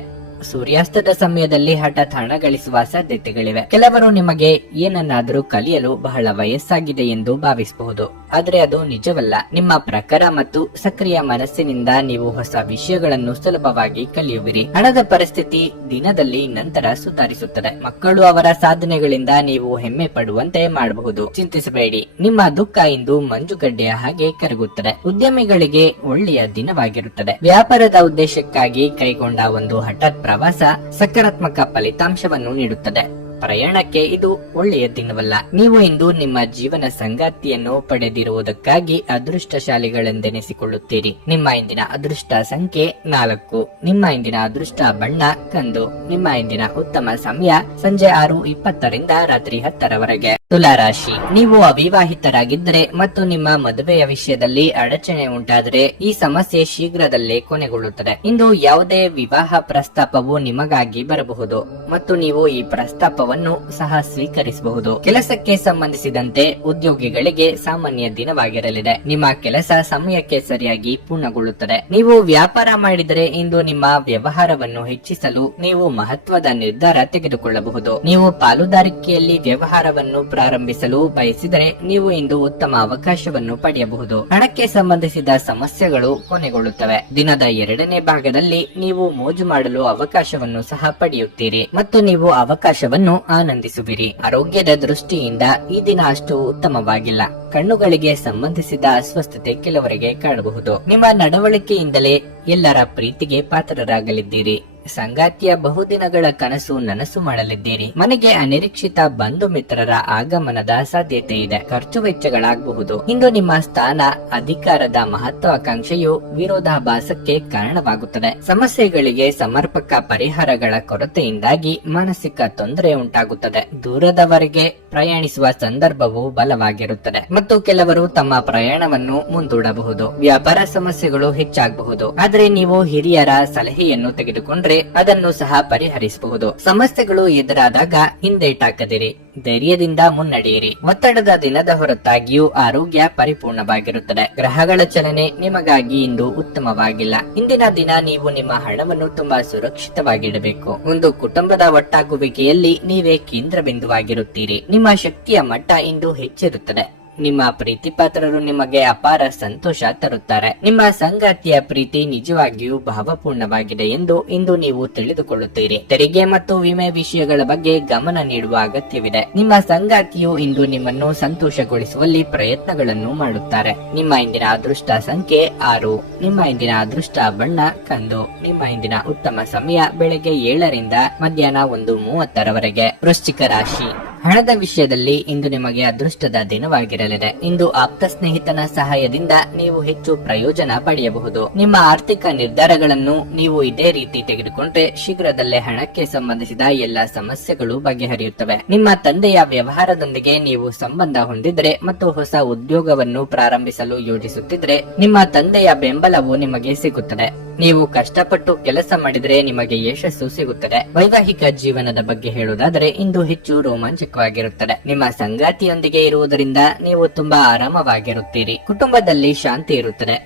ಸೂರ್ಯಾಸ್ತದ ಸಮಯದಲ್ಲಿ ಹಠಾತ್ ಹಣ ಗಳಿಸುವ ಸಾಧ್ಯತೆಗಳಿವೆ. ಕೆಲವರು ನಿಮಗೆ ಏನನ್ನಾದರೂ ಕಲಿಯಲು ಬಹಳ ವಯಸ್ಸಾಗಿದೆ ಎಂದು ಭಾವಿಸಬಹುದು, ಆದರೆ ಅದು ನಿಜವಲ್ಲ. ನಿಮ್ಮ ಪ್ರಖರ ಮತ್ತು ಸಕ್ರಿಯ ಮನಸ್ಸಿನಿಂದ ನೀವು ಹೊಸ ವಿಷಯಗಳನ್ನು ಸುಲಭವಾಗಿ ಕಲಿಯುವಿರಿ. ಹಣದ ಪರಿಸ್ಥಿತಿ ದಿನದಲ್ಲಿ ನಂತರ ಸುಧಾರಿಸುತ್ತದೆ. ಮಕ್ಕಳು ಅವರ ಸಾಧನೆಗಳಿಂದ ನೀವು ಹೆಮ್ಮೆ ಪಡುವಂತೆ ಮಾಡಬಹುದು. ಚಿಂತಿಸಬೇಡಿ, ನಿಮ್ಮ ದುಃಖ ಇಂದು ಮಂಜುಗಡ್ಡೆಯ ಹಾಗೆ ಕರಗುತ್ತದೆ. ಉದ್ಯಮಿಗಳಿಗೆ ಒಳ್ಳೆಯ ದಿನವಾಗಿರುತ್ತದೆ. ವ್ಯಾಪಾರದ ಉದ್ದೇಶಕ್ಕಾಗಿ ಕೈಗೊಂಡ ಒಂದು ಹಠಾತ್ ಪ್ರವಾಸ ಸಕಾರಾತ್ಮಕ ಫಲಿತಾಂಶವನ್ನು ನೀಡುತ್ತದೆ. ಪ್ರಯಾಣಕ್ಕೆ ಇದು ಒಳ್ಳೆಯ ದಿನವಲ್ಲ. ನೀವು ಇಂದು ನಿಮ್ಮ ಜೀವನ ಸಂಗಾತಿಯನ್ನು ಪಡೆದಿರುವುದಕ್ಕಾಗಿ ಅದೃಷ್ಟಶಾಲಿಗಳೆಂದೆನಿಸಿಕೊಳ್ಳುತ್ತೀರಿ. ನಿಮ್ಮ ಇಂದಿನ ಅದೃಷ್ಟ ಸಂಖ್ಯೆ 4. ನಿಮ್ಮ ಇಂದಿನ ಅದೃಷ್ಟ ಬಣ್ಣ ಕಂದು. ನಿಮ್ಮ ಇಂದಿನ ಉತ್ತಮ ಸಮಯ ಸಂಜೆ 6:20 ರಿಂದ ರಾತ್ರಿ 10 ತುಲಾ ರಾಶಿ. ನೀವು ಅವಿವಾಹಿತರಾಗಿದ್ದರೆ ಮತ್ತು ನಿಮ್ಮ ಮದುವೆಯ ವಿಷಯದಲ್ಲಿ ಅಡಚಣೆ ಉಂಟಾದರೆ ಈ ಸಮಸ್ಯೆ ಶೀಘ್ರದಲ್ಲೇ ಕೊನೆಗೊಳ್ಳುತ್ತದೆ. ಇಂದು ಯಾವುದೇ ವಿವಾಹ ಪ್ರಸ್ತಾಪವು ನಿಮಗಾಗಿ ಬರಬಹುದು ಮತ್ತು ನೀವು ಈ ಪ್ರಸ್ತಾಪವನ್ನು ಸಹ ಸ್ವೀಕರಿಸಬಹುದು. ಕೆಲಸಕ್ಕೆ ಸಂಬಂಧಿಸಿದಂತೆ ಉದ್ಯೋಗಿಗಳಿಗೆ ಸಾಮಾನ್ಯ ದಿನವಾಗಿರಲಿದೆ. ನಿಮ್ಮ ಕೆಲಸ ಸಮಯಕ್ಕೆ ಸರಿಯಾಗಿ ಪೂರ್ಣಗೊಳ್ಳುತ್ತದೆ. ನೀವು ವ್ಯಾಪಾರ ಮಾಡಿದರೆ ಇಂದು ನಿಮ್ಮ ವ್ಯವಹಾರವನ್ನು ಹೆಚ್ಚಿಸಲು ನೀವು ಮಹತ್ವದ ನಿರ್ಧಾರ ತೆಗೆದುಕೊಳ್ಳಬಹುದು. ನೀವು ಪಾಲುದಾರಿಕೆಯಲ್ಲಿ ವ್ಯವಹಾರವನ್ನು ಪ್ರಾರಂಭಿಸಲು ಬಯಸಿದರೆ ನೀವು ಇಂದು ಉತ್ತಮ ಅವಕಾಶವನ್ನು ಪಡೆಯಬಹುದು. ಹಣಕ್ಕೆ ಸಂಬಂಧಿಸಿದ ಸಮಸ್ಯೆಗಳು ಕೊನೆಗೊಳ್ಳುತ್ತವೆ. ದಿನದ 2ನೇ ಭಾಗದಲ್ಲಿ ನೀವು ಮೋಜು ಮಾಡಲು ಅವಕಾಶವನ್ನು ಸಹ ಪಡೆಯುತ್ತೀರಿ ಮತ್ತು ನೀವು ಅವಕಾಶವನ್ನು ಆನಂದಿಸುವಿರಿ. ಆರೋಗ್ಯದ ದೃಷ್ಟಿಯಿಂದ ಈ ದಿನ ಅಷ್ಟು ಉತ್ತಮವಾಗಿಲ್ಲ. ಕಣ್ಣುಗಳಿಗೆ ಸಂಬಂಧಿಸಿದ ಅಸ್ವಸ್ಥತೆ ಕೆಲವರಿಗೆ ಕಾಣಬಹುದು. ನಿಮ್ಮ ನಡವಳಿಕೆಯಿಂದಲೇ ಎಲ್ಲರ ಪ್ರೀತಿಗೆ ಪಾತ್ರರಾಗಲಿದ್ದೀರಿ. ಸಂಗಾತಿಯ ಬಹುದಿನಗಳ ಕನಸು ನನಸು ಮಾಡಲಿದ್ದೀರಿ. ಮನೆಗೆ ಅನಿರೀಕ್ಷಿತ ಬಂಧು ಮಿತ್ರರ ಆಗಮನದ ಸಾಧ್ಯತೆ ಇದೆ. ಖರ್ಚು ವೆಚ್ಚಗಳಾಗಬಹುದು. ಇಂದು ನಿಮ್ಮ ಸ್ಥಾನ ಅಧಿಕಾರದ ಮಹತ್ವಾಕಾಂಕ್ಷೆಯು ವಿರೋಧಾಭಾಸಕ್ಕೆ ಕಾರಣವಾಗುತ್ತದೆ. ಸಮಸ್ಯೆಗಳಿಗೆ ಸಮರ್ಪಕ ಪರಿಹಾರಗಳ ಕೊರತೆಯಿಂದಾಗಿ ಮಾನಸಿಕ ತೊಂದರೆ ಉಂಟಾಗುತ್ತದೆ. ದೂರದವರೆಗೆ ಪ್ರಯಾಣಿಸುವ ಸಂದರ್ಭವು ಬಲವಾಗಿರುತ್ತದೆ ಮತ್ತು ಕೆಲವರು ತಮ್ಮ ಪ್ರಯಾಣವನ್ನು ಮುಂದೂಡಬಹುದು. ವ್ಯಾಪಾರ ಸಮಸ್ಯೆಗಳು ಹೆಚ್ಚಾಗಬಹುದು, ಆದರೆ ನೀವು ಹಿರಿಯರ ಸಲಹೆಯನ್ನು ತೆಗೆದುಕೊಂಡ್ರೆ ಅದನ್ನು ಸಹ ಪರಿಹರಿಸಬಹುದು. ಸಮಸ್ಯೆಗಳು ಎದುರಾದಾಗ ಹಿಂದೇಟಾಕದಿರಿ, ಧೈರ್ಯದಿಂದ ಮುನ್ನಡೆಯಿರಿ. ಒತ್ತಡದ ದಿನದ ಹೊರತಾಗಿಯೂ ಆರೋಗ್ಯ ಪರಿಪೂರ್ಣವಾಗಿರುತ್ತದೆ. ಗ್ರಹಗಳ ಚಲನೆ ನಿಮಗಾಗಿ ಇಂದು ಉತ್ತಮವಾಗಿಲ್ಲ. ಇಂದಿನ ದಿನ ನೀವು ನಿಮ್ಮ ಹಣವನ್ನು ತುಂಬಾ ಸುರಕ್ಷಿತವಾಗಿಡಬೇಕು. ಒಂದು ಕುಟುಂಬದ ಒಟ್ಟಾಗುವಿಕೆಯಲ್ಲಿ ನೀವೇ ಕೇಂದ್ರ ಬಿಂದುವಾಗಿರುತ್ತೀರಿ. ನಿಮ್ಮ ಶಕ್ತಿಯ ಮಟ್ಟ ಇಂದು ಹೆಚ್ಚಿರುತ್ತದೆ. ನಿಮ್ಮ ಪ್ರೀತಿ ಪಾತ್ರರು ನಿಮಗೆ ಅಪಾರ ಸಂತೋಷ ತರುತ್ತಾರೆ. ನಿಮ್ಮ ಸಂಗಾತಿಯ ಪ್ರೀತಿ ನಿಜವಾಗಿಯೂ ಭಾವಪೂರ್ಣವಾಗಿದೆ ಎಂದು ಇಂದು ನೀವು ತಿಳಿದುಕೊಳ್ಳುತ್ತೀರಿ. ತೆರಿಗೆ ಮತ್ತು ವಿಮೆ ವಿಷಯಗಳ ಬಗ್ಗೆ ಗಮನ ನೀಡುವ ಅಗತ್ಯವಿದೆ. ನಿಮ್ಮ ಸಂಗಾತಿಯು ಇಂದು ನಿಮ್ಮನ್ನು ಸಂತೋಷಗೊಳಿಸುವಲ್ಲಿ ಪ್ರಯತ್ನಗಳನ್ನು ಮಾಡುತ್ತಾರೆ. ನಿಮ್ಮ ಇಂದಿನ ಅದೃಷ್ಟ ಸಂಖ್ಯೆ 6. ನಿಮ್ಮ ಇಂದಿನ ಅದೃಷ್ಟ ಬಣ್ಣ ಕಂದು. ನಿಮ್ಮ ಇಂದಿನ ಉತ್ತಮ ಸಮಯ ಬೆಳಗ್ಗೆ 7ರಿಂದ ಮಧ್ಯಾಹ್ನ 1:30ರವರೆಗೆ. ವೃಶ್ಚಿಕ ರಾಶಿ. ಹಣದ ವಿಷಯದಲ್ಲಿ ಇಂದು ನಿಮಗೆ ಅದೃಷ್ಟದ ದಿನವಾಗಿರಲಿದೆ. ಇಂದು ಆಪ್ತ ಸ್ನೇಹಿತನ ಸಹಾಯದಿಂದ ನೀವು ಹೆಚ್ಚು ಪ್ರಯೋಜನ ಪಡೆಯಬಹುದು. ನಿಮ್ಮ ಆರ್ಥಿಕ ನಿರ್ಧಾರಗಳನ್ನು ನೀವು ಇದೇ ರೀತಿ ತೆಗೆದುಕೊಂಡ್ರೆ ಶೀಘ್ರದಲ್ಲೇ ಹಣಕ್ಕೆ ಸಂಬಂಧಿಸಿದ ಎಲ್ಲ ಸಮಸ್ಯೆಗಳು ಬಗೆಹರಿಯುತ್ತವೆ. ನಿಮ್ಮ ತಂದೆಯ ವ್ಯವಹಾರದೊಂದಿಗೆ ನೀವು ಸಂಬಂಧ ಹೊಂದಿದ್ರೆ ಮತ್ತು ಹೊಸ ಉದ್ಯೋಗವನ್ನು ಪ್ರಾರಂಭಿಸಲು ಯೋಜಿಸುತ್ತಿದ್ರೆ ನಿಮ್ಮ ತಂದೆಯ ಬೆಂಬಲವು ನಿಮಗೆ ಸಿಗುತ್ತದೆ. ನೀವು ಕಷ್ಟಪಟ್ಟು ಕೆಲಸ ಮಾಡಿದ್ರೆ ನಿಮಗೆ ಯಶಸ್ಸು ಸಿಗುತ್ತದೆ. ವೈವಾಹಿಕ ಜೀವನದ ಬಗ್ಗೆ ಹೇಳುವುದಾದರೆ ಇಂದು ಹೆಚ್ಚು ರೋಮಾಂಚಕವಾಗಿರುತ್ತದೆ. ನಿಮ್ಮ ಸಂಗಾತಿಯೊಂದಿಗೆ ಇರುವುದರಿಂದ ನೀವು ತುಂಬಾ ಆರಾಮವಾಗಿರುತ್ತೀರಿ. ಕುಟುಂಬದಲ್ಲಿ ಶಾಂತಿ ಇರುತ್ತದೆ.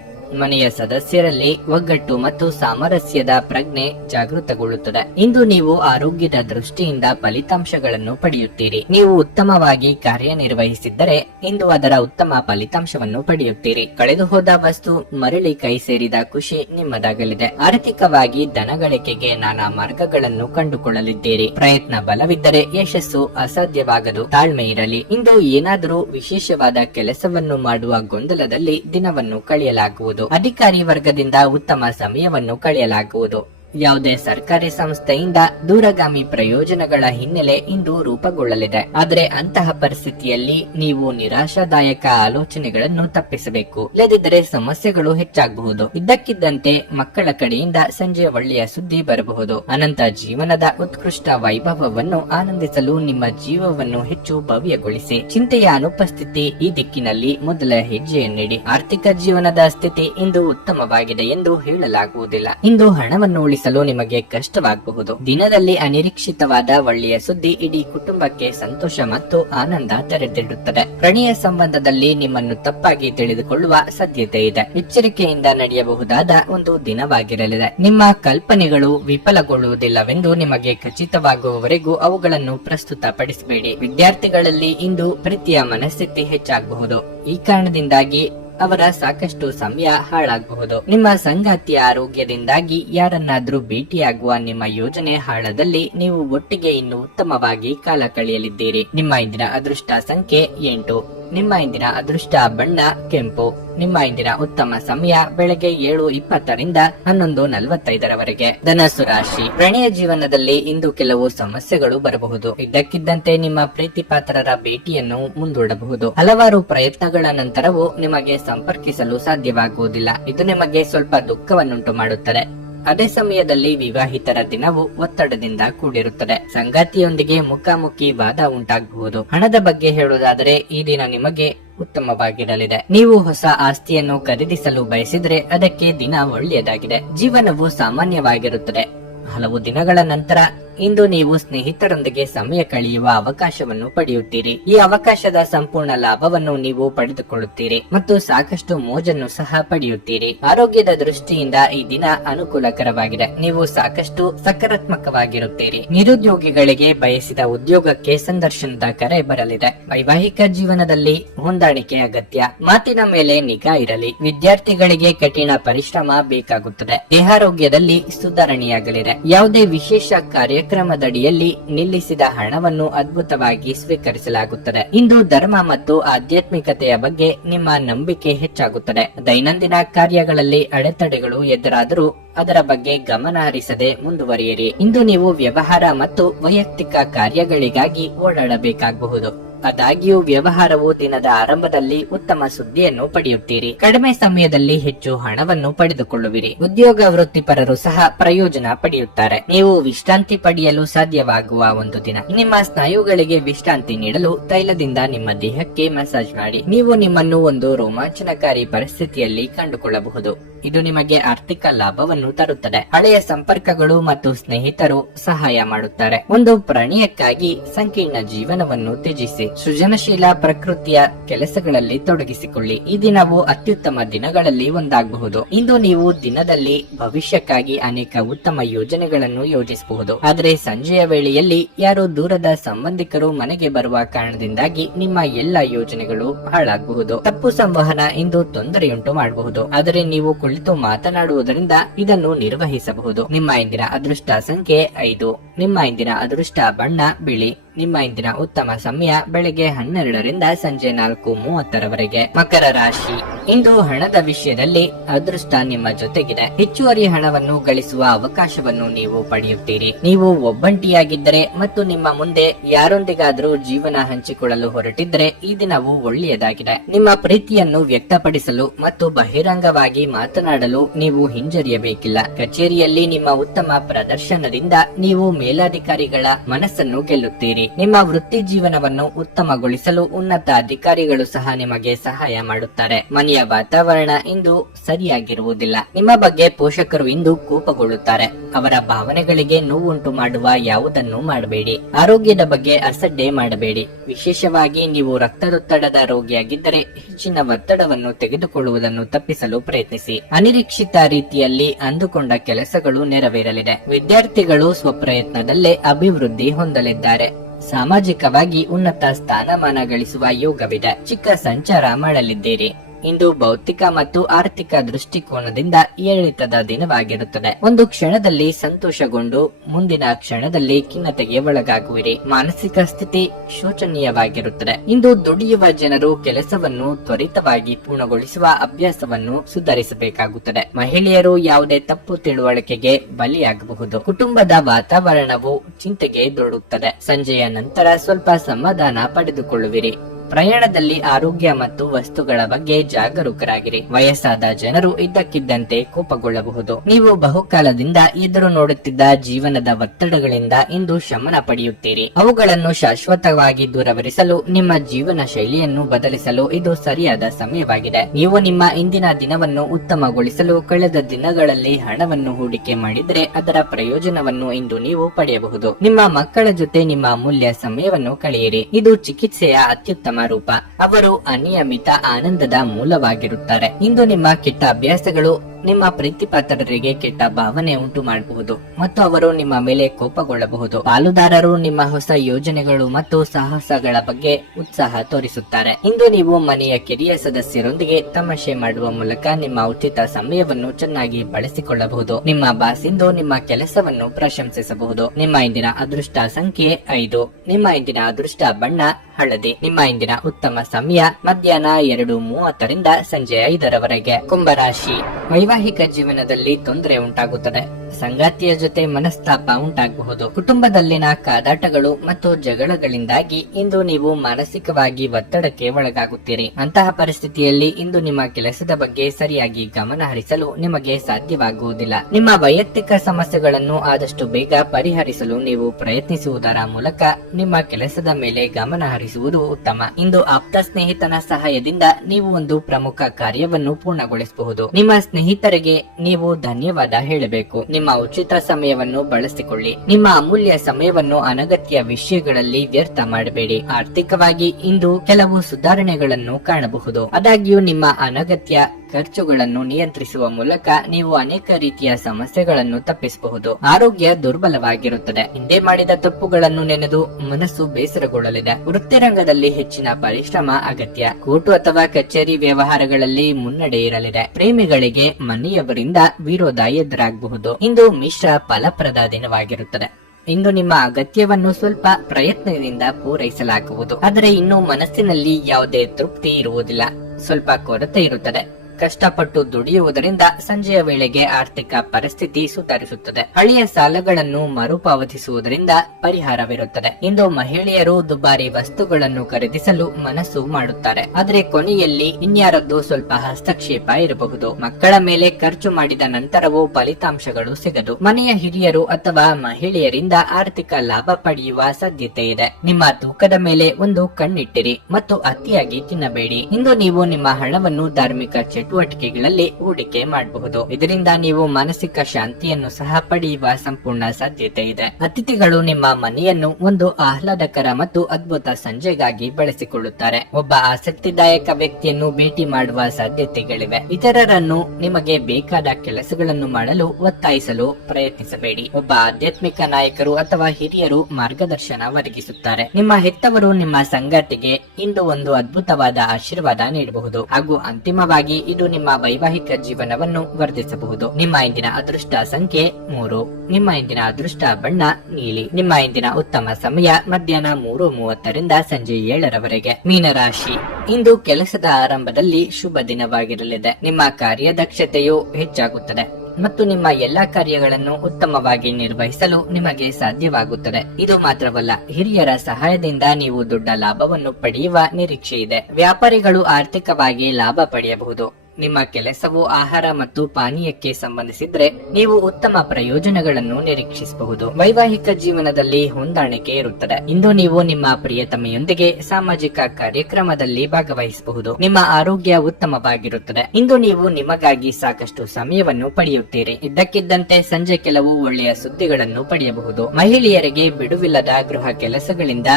ಮನೆಯ ಸದಸ್ಯರಲ್ಲಿ ಒಗ್ಗಟ್ಟು ಮತ್ತು ಸಾಮರಸ್ಯದ ಪ್ರಜ್ಞೆ ಜಾಗೃತಗೊಳ್ಳುತ್ತದೆ. ಇಂದು ನೀವು ಆರೋಗ್ಯದ ದೃಷ್ಟಿಯಿಂದ ಫಲಿತಾಂಶಗಳನ್ನು ಪಡೆಯುತ್ತೀರಿ. ನೀವು ಉತ್ತಮವಾಗಿ ಕಾರ್ಯನಿರ್ವಹಿಸಿದ್ದರೆ ಇಂದು ಅದರ ಉತ್ತಮ ಫಲಿತಾಂಶವನ್ನು ಪಡೆಯುತ್ತೀರಿ. ಕಳೆದು ಹೋದ ವಸ್ತು ಮರಳಿ ಕೈ ಸೇರಿದ ಖುಷಿ ನಿಮ್ಮದಾಗಲಿದೆ. ಆರ್ಥಿಕವಾಗಿ ಧನಗಳಿಕೆಗೆ ನಾನಾ ಮಾರ್ಗಗಳನ್ನು ಕಂಡುಕೊಳ್ಳಲಿದ್ದೀರಿ. ಪ್ರಯತ್ನ ಬಲವಿದ್ದರೆ ಯಶಸ್ಸು ಅಸಾಧ್ಯವಾಗದು. ತಾಳ್ಮೆ ಇರಲಿ. ಇಂದು ಏನಾದರೂ ವಿಶೇಷವಾದ ಕೆಲಸವನ್ನು ಮಾಡುವ ಗೊಂದಲದಲ್ಲಿ ದಿನವನ್ನು ಕಳೆಯಲಾಗುವುದು. ಅಧಿಕಾರಿ ವರ್ಗದಿಂದ ಉತ್ತಮ ಸಮಯವನ್ನು ಕಳೆಯಲಾಗುವುದು. ಯಾವುದೇ ಸರ್ಕಾರಿ ಸಂಸ್ಥೆಯಿಂದ ದೂರಗಾಮಿ ಪ್ರಯೋಜನಗಳ ಹಿನ್ನೆಲೆ ಇಂದು ರೂಪುಗೊಳ್ಳಲಿದೆ. ಆದರೆ ಅಂತಹ ಪರಿಸ್ಥಿತಿಯಲ್ಲಿ ನೀವು ನಿರಾಶಾದಾಯಕ ಆಲೋಚನೆಗಳನ್ನು ತಪ್ಪಿಸಬೇಕು. ಇಲ್ಲದಿದ್ದರೆ ಸಮಸ್ಯೆಗಳು ಹೆಚ್ಚಾಗಬಹುದು. ಇದ್ದಕ್ಕಿದ್ದಂತೆ ಮಕ್ಕಳ ಕಡೆಯಿಂದ ಸಂಜೆ ಒಳ್ಳೆಯ ಸುದ್ದಿ ಬರಬಹುದು. ಅನಂತ ಜೀವನದ ಉತ್ಕೃಷ್ಟ ವೈಭವವನ್ನು ಆನಂದಿಸಲು ನಿಮ್ಮ ಜೀವವನ್ನು ಹೆಚ್ಚು ಭವ್ಯಗೊಳಿಸಿ. ಚಿಂತೆಯ ಅನುಪಸ್ಥಿತಿ ಈ ದಿಕ್ಕಿನಲ್ಲಿ ಮೊದಲ ಹೆಜ್ಜೆಯನ್ನಿಡಿ. ಆರ್ಥಿಕ ಜೀವನದ ಸ್ಥಿತಿ ಇಂದು ಉತ್ತಮವಾಗಿದೆ ಎಂದು ಹೇಳಲಾಗುವುದಿಲ್ಲ. ಇಂದು ಹಣವನ್ನು ಉಳಿಸಲು ನಿಮಗೆ ಕಷ್ಟವಾಗಬಹುದು. ದಿನದಲ್ಲಿ ಅನಿರೀಕ್ಷಿತವಾದ ಒಳ್ಳೆಯ ಸುದ್ದಿ ಇಡೀ ಕುಟುಂಬಕ್ಕೆ ಸಂತೋಷ ಮತ್ತು ಆನಂದ ತೆರೆದಿಡುತ್ತದೆ. ಪ್ರಣಯ ಸಂಬಂಧದಲ್ಲಿ ನಿಮ್ಮನ್ನು ತಪ್ಪಾಗಿ ತಿಳಿದುಕೊಳ್ಳುವ ಸಾಧ್ಯತೆ ಇದೆ. ಎಚ್ಚರಿಕೆಯಿಂದ ನಡೆಯಬಹುದಾದ ಒಂದು ದಿನವಾಗಿರಲಿದೆ. ನಿಮ್ಮ ಕಲ್ಪನೆಗಳು ವಿಫಲಗೊಳ್ಳುವುದಿಲ್ಲವೆಂದು ನಿಮಗೆ ಖಚಿತವಾಗುವವರೆಗೂ ಅವುಗಳನ್ನು ಪ್ರಸ್ತುತಪಡಿಸಬೇಡಿ. ವಿದ್ಯಾರ್ಥಿಗಳಲ್ಲಿ ಇಂದು ಪ್ರೀತಿಯ ಮನಸ್ಥಿತಿ ಹೆಚ್ಚಾಗಬಹುದು. ಈ ಕಾರಣದಿಂದಾಗಿ ಅವರ ಸಾಕಷ್ಟು ಸಮಯ ಹಾಳಾಗಬಹುದು. ನಿಮ್ಮ ಸಂಗಾತಿಯ ಆರೋಗ್ಯದಿಂದಾಗಿ ಯಾರನ್ನಾದ್ರೂ ಭೇಟಿಯಾಗುವ ನಿಮ್ಮ ಯೋಜನೆ ಹಾಳದಲ್ಲಿ ನೀವು ಒಟ್ಟಿಗೆ ಇನ್ನು ಉತ್ತಮವಾಗಿ ಕಾಲ ಕಳೆಯಲಿದ್ದೀರಿ. ನಿಮ್ಮ ಇಂದಿನ ಅದೃಷ್ಟ ಸಂಖ್ಯೆ 8. ನಿಮ್ಮ ಇಂದಿನ ಅದೃಷ್ಟ ಬಣ್ಣ ಕೆಂಪು. ನಿಮ್ಮ ಇಂದಿನ ಉತ್ತಮ ಸಮಯ ಬೆಳಗ್ಗೆ 7:20ರಿಂದ 11:45ರವರೆಗೆ. ಧನಸ್ಸು ರಾಶಿ. ಪ್ರಣಯ ಜೀವನದಲ್ಲಿ ಇಂದು ಕೆಲವು ಸಮಸ್ಯೆಗಳು ಬರಬಹುದು. ಇದ್ದಕ್ಕಿದ್ದಂತೆ ನಿಮ್ಮ ಪ್ರೀತಿ ಪಾತ್ರರ ಭೇಟಿಯನ್ನು ಮುಂದೂಡಬಹುದು. ಹಲವಾರು ಪ್ರಯತ್ನಗಳ ನಂತರವೂ ನಿಮಗೆ ಸಂಪರ್ಕಿಸಲು ಸಾಧ್ಯವಾಗುವುದಿಲ್ಲ. ಇದು ನಿಮಗೆ ಸ್ವಲ್ಪ ದುಃಖವನ್ನುಂಟು ಮಾಡುತ್ತದೆ. ಅದೇ ಸಮಯದಲ್ಲಿ ವಿವಾಹಿತರ ದಿನವು ಒತ್ತಡದಿಂದ ಕೂಡಿರುತ್ತದೆ. ಸಂಗಾತಿಯೊಂದಿಗೆ ಮುಖಾಮುಖಿ ವಾದ ಉಂಟಾಗಬಹುದು. ಹಣದ ಬಗ್ಗೆ ಹೇಳುವುದಾದರೆ ಈ ದಿನ ನಿಮಗೆ ಉತ್ತಮವಾಗಿರಲಿದೆ. ನೀವು ಹೊಸ ಆಸ್ತಿಯನ್ನು ಖರೀದಿಸಲು ಬಯಸಿದ್ರೆ ಅದಕ್ಕೆ ದಿನ ಒಳ್ಳೆಯದಾಗಿದೆ. ಜೀವನವು ಸಾಮಾನ್ಯವಾಗಿರುತ್ತದೆ. ಹಲವು ದಿನಗಳ ನಂತರ ಇಂದು ನೀವು ಸ್ನೇಹಿತರೊಂದಿಗೆ ಸಮಯ ಕಳೆಯುವ ಅವಕಾಶವನ್ನು ಪಡೆಯುತ್ತೀರಿ. ಈ ಅವಕಾಶದ ಸಂಪೂರ್ಣ ಲಾಭವನ್ನು ನೀವು ಪಡೆದುಕೊಳ್ಳುತ್ತೀರಿ ಮತ್ತು ಸಾಕಷ್ಟು ಮೋಜನ್ನು ಸಹ ಪಡೆಯುತ್ತೀರಿ. ಆರೋಗ್ಯದ ದೃಷ್ಟಿಯಿಂದ ಈ ದಿನ ಅನುಕೂಲಕರವಾಗಿದೆ. ನೀವು ಸಾಕಷ್ಟು ಸಕಾರಾತ್ಮಕವಾಗಿರುತ್ತೀರಿ. ನಿರುದ್ಯೋಗಿಗಳಿಗೆ ಬಯಸಿದ ಉದ್ಯೋಗಕ್ಕೆ ಸಂದರ್ಶನದ ಕರೆ ಬರಲಿದೆ. ವೈವಾಹಿಕ ಜೀವನದಲ್ಲಿ ಹೊಂದಾಣಿಕೆ ಅಗತ್ಯ. ಮಾತಿನ ಮೇಲೆ ನಿಗಾ ಇರಲಿ. ವಿದ್ಯಾರ್ಥಿಗಳಿಗೆ ಕಠಿಣ ಪರಿಶ್ರಮ ಬೇಕಾಗುತ್ತದೆ. ದೇಹಾರೋಗ್ಯದಲ್ಲಿ ಸುಧಾರಣೆಯಾಗಲಿದೆ. ಯಾವುದೇ ವಿಶೇಷ ಕಾರ್ಯಕ್ರಮದಡಿಯಲ್ಲಿ ನಿಲ್ಲಿಸಿದ ಹಣವನ್ನು ಅದ್ಭುತವಾಗಿ ಸ್ವೀಕರಿಸಲಾಗುತ್ತದೆ. ಇಂದು ಧರ್ಮ ಮತ್ತು ಆಧ್ಯಾತ್ಮಿಕತೆಯ ಬಗ್ಗೆ ನಿಮ್ಮ ನಂಬಿಕೆ ಹೆಚ್ಚಾಗುತ್ತದೆ. ದೈನಂದಿನ ಕಾರ್ಯಗಳಲ್ಲಿ ಅಡೆತಡೆಗಳು ಎದುರಾದರೂ ಅದರ ಬಗ್ಗೆ ಗಮನ ಹರಿಸದೆ ಮುಂದುವರಿಯಿರಿ. ಇಂದು ನೀವು ವ್ಯವಹಾರ ಮತ್ತು ವೈಯಕ್ತಿಕ ಕಾರ್ಯಗಳಿಗಾಗಿ ಓಡಾಡಬೇಕಾಗಬಹುದು. ಆದಾಗ್ಯೂ ವ್ಯವಹಾರವು ದಿನದ ಆರಂಭದಲ್ಲಿ ಉತ್ತಮ ಸುದ್ದಿಯನ್ನು ಪಡೆಯುತ್ತೀರಿ. ಕಡಿಮೆ ಸಮಯದಲ್ಲಿ ಹೆಚ್ಚು ಹಣವನ್ನು ಪಡೆದುಕೊಳ್ಳುವಿರಿ. ಉದ್ಯೋಗ ವೃತ್ತಿಪರರು ಸಹ ಪ್ರಯೋಜನ ಪಡೆಯುತ್ತಾರೆ. ನೀವು ವಿಶ್ರಾಂತಿ ಪಡೆಯಲು ಸಾಧ್ಯವಾಗುವ ಒಂದು ದಿನ. ನಿಮ್ಮ ಸ್ನಾಯುಗಳಿಗೆ ವಿಶ್ರಾಂತಿ ನೀಡಲು ತೈಲದಿಂದ ನಿಮ್ಮ ದೇಹಕ್ಕೆ ಮಸಾಜ್ ಮಾಡಿ. ನೀವು ನಿಮ್ಮನ್ನು ಒಂದು ರೋಮಾಂಚನಕಾರಿ ಪರಿಸ್ಥಿತಿಯಲ್ಲಿ ಕಂಡುಕೊಳ್ಳಬಹುದು. ಇದು ನಿಮಗೆ ಆರ್ಥಿಕ ಲಾಭವನ್ನು ತರುತ್ತದೆ. ಹಳೆಯ ಸಂಪರ್ಕಗಳು ಮತ್ತು ಸ್ನೇಹಿತರು ಸಹಾಯ ಮಾಡುತ್ತಾರೆ. ಒಂದು ಪ್ರಣಯಕ್ಕಾಗಿ ಸಂಕೀರ್ಣ ಜೀವನವನ್ನು ತ್ಯಜಿಸಿ. ಸೃಜನಶೀಲ ಪ್ರಕೃತಿಯ ಕೆಲಸಗಳಲ್ಲಿ ತೊಡಗಿಸಿಕೊಳ್ಳಿ. ಈ ದಿನವು ಅತ್ಯುತ್ತಮ ದಿನಗಳಲ್ಲಿ ಒಂದಾಗಬಹುದು. ಇಂದು ನೀವು ದಿನದಲ್ಲಿ ಭವಿಷ್ಯಕ್ಕಾಗಿ ಅನೇಕ ಉತ್ತಮ ಯೋಜನೆಗಳನ್ನು ಯೋಜಿಸಬಹುದು. ಆದರೆ ಸಂಜೆಯ ವೇಳೆಯಲ್ಲಿ ಯಾರೋ ದೂರದ ಸಂಬಂಧಿಕರು ಮನೆಗೆ ಬರುವ ಕಾರಣದಿಂದಾಗಿ ನಿಮ್ಮ ಎಲ್ಲಾ ಯೋಜನೆಗಳು ಹಾಳಾಗಬಹುದು. ತಪ್ಪು ಸಂವಹನ ಇಂದು ತೊಂದರೆಯುಂಟು ಮಾಡಬಹುದು. ಆದರೆ ನೀವು ಕುಳಿತು ಮಾತನಾಡುವುದರಿಂದ ಇದನ್ನು ನಿರ್ವಹಿಸಬಹುದು. ನಿಮ್ಮ ಇಂದಿನ ಅದೃಷ್ಟ ಸಂಖ್ಯೆ 5. ನಿಮ್ಮ ಇಂದಿನ ಅದೃಷ್ಟ ಬಣ್ಣ ಬಿಳಿ. ನಿಮ್ಮ ಇಂದಿನ ಉತ್ತಮ ಸಮಯ ಬೆಳಗ್ಗೆ 12ರಿಂದ ಸಂಜೆ 4:30 ಮಕರ ರಾಶಿ. ಇಂದು ಹಣದ ವಿಷಯದಲ್ಲಿ ಅದೃಷ್ಟ ನಿಮ್ಮ ಜೊತೆಗಿದೆ. ಹೆಚ್ಚುವರಿ ಹಣವನ್ನು ಗಳಿಸುವ ಅವಕಾಶವನ್ನು ನೀವು ಪಡೆಯುತ್ತೀರಿ. ನೀವು ಒಬ್ಬಂಟಿಯಾಗಿದ್ದರೆ ಮತ್ತು ನಿಮ್ಮ ಮುಂದೆ ಯಾರೊಂದಿಗಾದರೂ ಜೀವನ ಹಂಚಿಕೊಳ್ಳಲು ಹೊರಟಿದ್ರೆ ಈ ದಿನವು ಒಳ್ಳೆಯದಾಗಿದೆ. ನಿಮ್ಮ ಪ್ರೀತಿಯನ್ನು ವ್ಯಕ್ತಪಡಿಸಲು ಮತ್ತು ಬಹಿರಂಗವಾಗಿ ಮಾತನಾಡಲು ನೀವು ಹಿಂಜರಿಯಬೇಕಿಲ್ಲ. ಕಚೇರಿಯಲ್ಲಿ ನಿಮ್ಮ ಉತ್ತಮ ಪ್ರದರ್ಶನದಿಂದ ನೀವು ಮೇಲಾಧಿಕಾರಿಗಳ ಮನಸ್ಸನ್ನು ಗೆಲ್ಲುತ್ತೀರಿ. ನಿಮ್ಮ ವೃತ್ತಿ ಜೀವನವನ್ನು ಉತ್ತಮಗೊಳಿಸಲು ಉನ್ನತ ಅಧಿಕಾರಿಗಳು ಸಹ ನಿಮಗೆ ಸಹಾಯ ಮಾಡುತ್ತಾರೆ. ಮನೆಯ ವಾತಾವರಣ ಇಂದು ಸರಿಯಾಗಿರುವುದಿಲ್ಲ. ನಿಮ್ಮ ಬಗ್ಗೆ ಪೋಷಕರು ಇಂದು ಕೋಪಗೊಳ್ಳುತ್ತಾರೆ. ಅವರ ಭಾವನೆಗಳಿಗೆ ನೋವುಂಟು ಮಾಡುವ ಯಾವುದನ್ನು ಮಾಡಬೇಡಿ. ಆರೋಗ್ಯದ ಬಗ್ಗೆ ಅಸಡ್ಡೆ ಮಾಡಬೇಡಿ. ವಿಶೇಷವಾಗಿ ನೀವು ರಕ್ತದೊತ್ತಡದ ರೋಗಿಯಾಗಿದ್ದರೆ ಹೆಚ್ಚಿನ ಒತ್ತಡವನ್ನು ತೆಗೆದುಕೊಳ್ಳುವುದನ್ನು ತಪ್ಪಿಸಲು ಪ್ರಯತ್ನಿಸಿ. ಅನಿರೀಕ್ಷಿತ ರೀತಿಯಲ್ಲಿ ಅಂದುಕೊಂಡ ಕೆಲಸಗಳು ನೆರವೇರಲಿದೆ. ವಿದ್ಯಾರ್ಥಿಗಳು ಸ್ವಪ್ರಯತ್ನದಲ್ಲೇ ಅಭಿವೃದ್ಧಿ ಹೊಂದಲಿದ್ದಾರೆ. ಸಾಮಾಜಿಕವಾಗಿ ಉನ್ನತ ಸ್ಥಾನಮಾನ ಗಳಿಸುವ ಯೋಗವಿದೆ. ಚಿಕ್ಕ ಸಂಚಾರ ಮಾಡಲಿದ್ದೀರಿ. ಇಂದು ಭೌತಿಕ ಮತ್ತು ಆರ್ಥಿಕ ದೃಷ್ಟಿಕೋನದಿಂದ ಏರಿಳಿತದ ದಿನವಾಗಿರುತ್ತದೆ. ಒಂದು ಕ್ಷಣದಲ್ಲಿ ಸಂತೋಷಗೊಂಡು ಮುಂದಿನ ಕ್ಷಣದಲ್ಲಿ ಖಿನ್ನತೆಗೆ ಒಳಗಾಗುವಿರಿ. ಮಾನಸಿಕ ಸ್ಥಿತಿ ಶೋಚನೀಯವಾಗಿರುತ್ತದೆ. ಇಂದು ದುಡಿಯುವ ಜನರು ಕೆಲಸವನ್ನು ತ್ವರಿತವಾಗಿ ಪೂರ್ಣಗೊಳಿಸುವ ಅಭ್ಯಾಸವನ್ನು ಸುಧಾರಿಸಬೇಕಾಗುತ್ತದೆ. ಮಹಿಳೆಯರು ಯಾವುದೇ ತಪ್ಪು ತಿಳುವಳಿಕೆಗೆ ಬಲಿಯಾಗಬಹುದು. ಕುಟುಂಬದ ವಾತಾವರಣವು ಚಿಂತೆಗೆ ದೊಡ್ಡುತ್ತದೆ. ಸಂಜೆಯ ನಂತರ ಸ್ವಲ್ಪ ಸಮಾಧಾನ ಪಡೆದುಕೊಳ್ಳುವಿರಿ. ಪ್ರಯಾಣದಲ್ಲಿ ಆರೋಗ್ಯ ಮತ್ತು ವಸ್ತುಗಳ ಬಗ್ಗೆ ಜಾಗರೂಕರಾಗಿರಿ. ವಯಸ್ಸಾದ ಜನರು ಇದ್ದಕ್ಕಿದ್ದಂತೆ ಕೋಪಗೊಳ್ಳಬಹುದು. ನೀವು ಬಹುಕಾಲದಿಂದ ಎದುರು ನೋಡುತ್ತಿದ್ದ ಜೀವನದ ಒತ್ತಡಗಳಿಂದ ಇಂದು ಶಮನ ಪಡೆಯುತ್ತೀರಿ. ಅವುಗಳನ್ನು ಶಾಶ್ವತವಾಗಿ ದೂರವಿರಿಸಲು ನಿಮ್ಮ ಜೀವನ ಶೈಲಿಯನ್ನು ಬದಲಿಸಲು ಇದು ಸರಿಯಾದ ಸಮಯವಾಗಿದೆ. ನೀವು ನಿಮ್ಮ ಇಂದಿನ ದಿನವನ್ನು ಉತ್ತಮಗೊಳಿಸಲು ಕಳೆದ ದಿನಗಳಲ್ಲಿ ಹಣವನ್ನು ಹೂಡಿಕೆ ಮಾಡಿದರೆ ಅದರ ಪ್ರಯೋಜನವನ್ನು ಇಂದು ನೀವು ಪಡೆಯಬಹುದು. ನಿಮ್ಮ ಮಕ್ಕಳ ಜೊತೆ ನಿಮ್ಮ ಅಮೂಲ್ಯ ಸಮಯವನ್ನು ಕಳೆಯಿರಿ. ಇದು ಚಿಕಿತ್ಸೆಯ ಅತ್ಯುತ್ತಮ ರೂಪ. ಅವರು ಅನಿಯಮಿತ ಆನಂದದ ಮೂಲವಾಗಿರುತ್ತಾರೆ. ಇಂದು ನಿಮ್ಮ ಕೆಟ್ಟ ಅಭ್ಯಾಸಗಳು ನಿಮ್ಮ ಪ್ರೀತಿಪಾತ್ರರಿಗೆ ಕೆಟ್ಟ ಭಾವನೆ ಉಂಟು ಮಾಡಬಹುದು ಮತ್ತು ಅವರು ನಿಮ್ಮ ಮೇಲೆ ಕೋಪಗೊಳ್ಳಬಹುದು. ಪಾಲುದಾರರು ನಿಮ್ಮ ಹೊಸ ಯೋಜನೆಗಳು ಮತ್ತು ಸಾಹಸಗಳ ಬಗ್ಗೆ ಉತ್ಸಾಹ ತೋರಿಸುತ್ತಾರೆ. ಇಂದು ನೀವು ಮನೆಯ ಕಿರಿಯ ಸದಸ್ಯರೊಂದಿಗೆ ತಮಾಷೆ ಮಾಡುವ ಮೂಲಕ ನಿಮ್ಮ ಉಚಿತ ಸಮಯವನ್ನು ಚೆನ್ನಾಗಿ ಬಳಸಿಕೊಳ್ಳಬಹುದು. ನಿಮ್ಮ ಬಾಸ್ ಇಂದು ನಿಮ್ಮ ಕೆಲಸವನ್ನು ಪ್ರಶಂಸಿಸಬಹುದು. ನಿಮ್ಮ ಇಂದಿನ ಅದೃಷ್ಟ ಸಂಖ್ಯೆ 5. ನಿಮ್ಮ ಇಂದಿನ ಅದೃಷ್ಟ ಬಣ್ಣ ಹಳದಿ. ನಿಮ್ಮ ಇಂದಿನ ಉತ್ತಮ ಸಮಯ ಮಧ್ಯಾಹ್ನ 2:30ರಿಂದ ಸಂಜೆ 5:00 ಕುಂಭರಾಶಿ. ವೈವಾಹಿಕ ಜೀವನದಲ್ಲಿ ತೊಂದರೆ ಉಂಟಾಗುತ್ತದೆ. ಸಂಗಾತಿಯ ಜೊತೆ ಮನಸ್ತಾಪ ಉಂಟಾಗಬಹುದು. ಕುಟುಂಬದಲ್ಲಿನ ಕಾದಾಟಗಳು ಮತ್ತು ಜಗಳಗಳಿಂದಾಗಿ ಇಂದು ನೀವು ಮಾನಸಿಕವಾಗಿ ಒತ್ತಡಕ್ಕೆ ಒಳಗಾಗುತ್ತೀರಿ. ಅಂತಹ ಪರಿಸ್ಥಿತಿಯಲ್ಲಿ ಇಂದು ನಿಮ್ಮ ಕೆಲಸದ ಬಗ್ಗೆ ಸರಿಯಾಗಿ ಗಮನ ಹರಿಸಲು ನಿಮಗೆ ಸಾಧ್ಯವಾಗುವುದಿಲ್ಲ. ನಿಮ್ಮ ವೈಯಕ್ತಿಕ ಸಮಸ್ಯೆಗಳನ್ನು ಆದಷ್ಟು ಬೇಗ ಪರಿಹರಿಸಲು ನೀವು ಪ್ರಯತ್ನಿಸುವುದರ ಮೂಲಕ ನಿಮ್ಮ ಕೆಲಸದ ಮೇಲೆ ಗಮನ ಹರಿಸುವುದು ಉತ್ತಮ. ಇಂದು ಆಪ್ತ ಸ್ನೇಹಿತನ ಸಹಾಯದಿಂದ ನೀವು ಒಂದು ಪ್ರಮುಖ ಕಾರ್ಯವನ್ನು ಪೂರ್ಣಗೊಳಿಸಬಹುದು. ನಿಮ್ಮ ಸ್ನೇಹಿತರಿಗೆ ನೀವು ಧನ್ಯವಾದ ಹೇಳಬೇಕು. ನಿಮ್ಮ ಉಚಿತ ಸಮಯವನ್ನು ಬಳಸಿಕೊಳ್ಳಿ. ನಿಮ್ಮ ಅಮೂಲ್ಯ ಸಮಯವನ್ನು ಅನಗತ್ಯ ವಿಷಯಗಳಲ್ಲಿ ವ್ಯರ್ಥ ಮಾಡಬೇಡಿ. ಆರ್ಥಿಕವಾಗಿ ಇಂದು ಕೆಲವು ಸುಧಾರಣೆಗಳನ್ನು ಕಾಣಬಹುದು. ಆದಾಗ್ಯೂ ನಿಮ್ಮ ಅನಗತ್ಯ ಖರ್ಚುಗಳನ್ನು ನಿಯಂತ್ರಿಸುವ ಮೂಲಕ ನೀವು ಅನೇಕ ರೀತಿಯ ಸಮಸ್ಯೆಗಳನ್ನು ತಪ್ಪಿಸಬಹುದು. ಆರೋಗ್ಯ ದುರ್ಬಲವಾಗಿರುತ್ತದೆ. ಹಿಂದೆ ಮಾಡಿದ ತಪ್ಪುಗಳನ್ನು ನೆನೆದು ಮನಸ್ಸು ಬೇಸರಗೊಳ್ಳಲಿದೆ. ವೃತ್ತಿರಂಗದಲ್ಲಿ ಹೆಚ್ಚಿನ ಪರಿಶ್ರಮ ಅಗತ್ಯ. ಕೋರ್ಟು ಅಥವಾ ಕಚೇರಿ ವ್ಯವಹಾರಗಳಲ್ಲಿ ಮುನ್ನಡೆ ಇರಲಿದೆ. ಪ್ರೇಮಿಗಳಿಗೆ ಮನೆಯವರಿಂದ ವಿರೋಧ ಎದುರಾಗಬಹುದು. ಇಂದು ಮಿಶ್ರ ಫಲಪ್ರದ ದಿನವಾಗಿರುತ್ತದೆ. ಇಂದು ನಿಮ್ಮ ಅಗತ್ಯವನ್ನು ಸ್ವಲ್ಪ ಪ್ರಯತ್ನದಿಂದ ಪೂರೈಸಲಾಗುವುದು, ಆದರೆ ಇನ್ನು ಮನಸ್ಸಿನಲ್ಲಿ ಯಾವುದೇ ತೃಪ್ತಿ ಇರುವುದಿಲ್ಲ. ಸ್ವಲ್ಪ ಕೊರತೆ ಇರುತ್ತದೆ. ಕಷ್ಟಪಟ್ಟು ದುಡಿಯುವುದರಿಂದ ಸಂಜೆಯ ವೇಳೆಗೆ ಆರ್ಥಿಕ ಪರಿಸ್ಥಿತಿ ಸುಧಾರಿಸುತ್ತದೆ. ಹಳೆಯ ಸಾಲಗಳನ್ನು ಮರುಪಾವತಿಸುವುದರಿಂದ ಪರಿಹಾರವಿರುತ್ತದೆ. ಇಂದು ಮಹಿಳೆಯರು ದುಬಾರಿ ವಸ್ತುಗಳನ್ನು ಖರೀದಿಸಲು ಮನಸ್ಸು ಮಾಡುತ್ತಾರೆ, ಆದರೆ ಕೊನೆಯಲ್ಲಿ ಇನ್ಯಾರದ್ದು ಸ್ವಲ್ಪ ಹಸ್ತಕ್ಷೇಪ ಇರಬಹುದು. ಮಕ್ಕಳ ಮೇಲೆ ಖರ್ಚು ಮಾಡಿದ ನಂತರವೂ ಫಲಿತಾಂಶಗಳು ಸಿಗದು. ಮನೆಯ ಹಿರಿಯರು ಅಥವಾ ಮಹಿಳೆಯರಿಂದ ಆರ್ಥಿಕ ಲಾಭ ಪಡೆಯುವ ಸಾಧ್ಯತೆ ಇದೆ. ನಿಮ್ಮ ತೂಕದ ಮೇಲೆ ಒಂದು ಕಣ್ಣಿಟ್ಟಿರಿ ಮತ್ತು ಅತಿಯಾಗಿ ತಿನ್ನಬೇಡಿ. ಇಂದು ನೀವು ನಿಮ್ಮ ಹಣವನ್ನು ಧಾರ್ಮಿಕ ಚಟುವಟಿಕೆಗಳಲ್ಲಿ ಹೂಡಿಕೆ ಮಾಡಬಹುದು. ಇದರಿಂದ ನೀವು ಮಾನಸಿಕ ಶಾಂತಿಯನ್ನು ಸಹ ಪಡೆಯುವ ಸಂಪೂರ್ಣ ಸಾಧ್ಯತೆ ಇದೆ. ಅತಿಥಿಗಳು ನಿಮ್ಮ ಮನೆಯನ್ನು ಒಂದು ಆಹ್ಲಾದಕರ ಮತ್ತು ಅದ್ಭುತ ಸಂಜೆಗಾಗಿ ಬಳಸಿಕೊಳ್ಳುತ್ತಾರೆ. ಒಬ್ಬ ಆಸಕ್ತಿದಾಯಕ ವ್ಯಕ್ತಿಯನ್ನು ಭೇಟಿ ಮಾಡುವ ಸಾಧ್ಯತೆಗಳಿವೆ. ಇತರರನ್ನು ನಿಮಗೆ ಬೇಕಾದ ಕೆಲಸಗಳನ್ನು ಮಾಡಲು ಒತ್ತಾಯಿಸಲು ಪ್ರಯತ್ನಿಸಬೇಡಿ. ಒಬ್ಬ ಆಧ್ಯಾತ್ಮಿಕ ನಾಯಕರು ಅಥವಾ ಹಿರಿಯರು ಮಾರ್ಗದರ್ಶನ ಒದಗಿಸುತ್ತಾರೆ. ನಿಮ್ಮ ಹೆತ್ತವರು ನಿಮ್ಮ ಸಂಗಾತಿಗೆ ಇಂದು ಒಂದು ಅದ್ಭುತವಾದ ಆಶೀರ್ವಾದ ನೀಡಬಹುದು ಹಾಗೂ ಅಂತಿಮವಾಗಿ ಇದು ನಿಮ್ಮ ವೈವಾಹಿಕ ಜೀವನವನ್ನು ವರ್ಧಿಸಬಹುದು. ನಿಮ್ಮ ಇಂದಿನ ಅದೃಷ್ಟ ಸಂಖ್ಯೆ 3. ನಿಮ್ಮ ಇಂದಿನ ಅದೃಷ್ಟ ಬಣ್ಣ ನೀಲಿ. ನಿಮ್ಮ ಇಂದಿನ ಉತ್ತಮ ಸಮಯ ಮಧ್ಯಾಹ್ನ 3:30ರಿಂದ ಸಂಜೆ 7ರವರೆಗೆ. ಮೀನರಾಶಿ, ಇಂದು ಕೆಲಸದ ಆರಂಭದಲ್ಲಿ ಶುಭ ದಿನವಾಗಿರಲಿದೆ. ನಿಮ್ಮ ಕಾರ್ಯದಕ್ಷತೆಯು ಹೆಚ್ಚಾಗುತ್ತದೆ ಮತ್ತು ನಿಮ್ಮ ಎಲ್ಲಾ ಕಾರ್ಯಗಳನ್ನು ಉತ್ತಮವಾಗಿ ನಿರ್ವಹಿಸಲು ನಿಮಗೆ ಸಾಧ್ಯವಾಗುತ್ತದೆ. ಇದು ಮಾತ್ರವಲ್ಲ, ಹಿರಿಯರ ಸಹಾಯದಿಂದ ನೀವು ದೊಡ್ಡ ಲಾಭವನ್ನು ಪಡೆಯುವ ನಿರೀಕ್ಷೆ ಇದೆ. ವ್ಯಾಪಾರಿಗಳು ಆರ್ಥಿಕವಾಗಿ ಲಾಭ ಪಡೆಯಬಹುದು. ನಿಮ್ಮ ಕೆಲಸವು ಆಹಾರ ಮತ್ತು ಪಾನೀಯಕ್ಕೆ ಸಂಬಂಧಿಸಿದ್ರೆ ನೀವು ಉತ್ತಮ ಪ್ರಯೋಜನಗಳನ್ನು ನಿರೀಕ್ಷಿಸಬಹುದು. ವೈವಾಹಿಕ ಜೀವನದಲ್ಲಿ ಹೊಂದಾಣಿಕೆ ಇರುತ್ತದೆ. ಇಂದು ನೀವು ನಿಮ್ಮ ಪ್ರಿಯತಮೆಯೊಂದಿಗೆ ಸಾಮಾಜಿಕ ಕಾರ್ಯಕ್ರಮದಲ್ಲಿ ಭಾಗವಹಿಸಬಹುದು. ನಿಮ್ಮ ಆರೋಗ್ಯ ಉತ್ತಮವಾಗಿರುತ್ತದೆ. ಇಂದು ನೀವು ನಿಮಗಾಗಿ ಸಾಕಷ್ಟು ಸಮಯವನ್ನು ಪಡೆಯುತ್ತೀರಿ. ಇದ್ದಕ್ಕಿದ್ದಂತೆ ಸಂಜೆ ಕೆಲವು ಒಳ್ಳೆಯ ಸುದ್ದಿಗಳನ್ನು ಪಡೆಯಬಹುದು. ಮಹಿಳೆಯರಿಗೆ ಬಿಡುವಿಲ್ಲದ ಗೃಹ ಕೆಲಸಗಳಿಂದ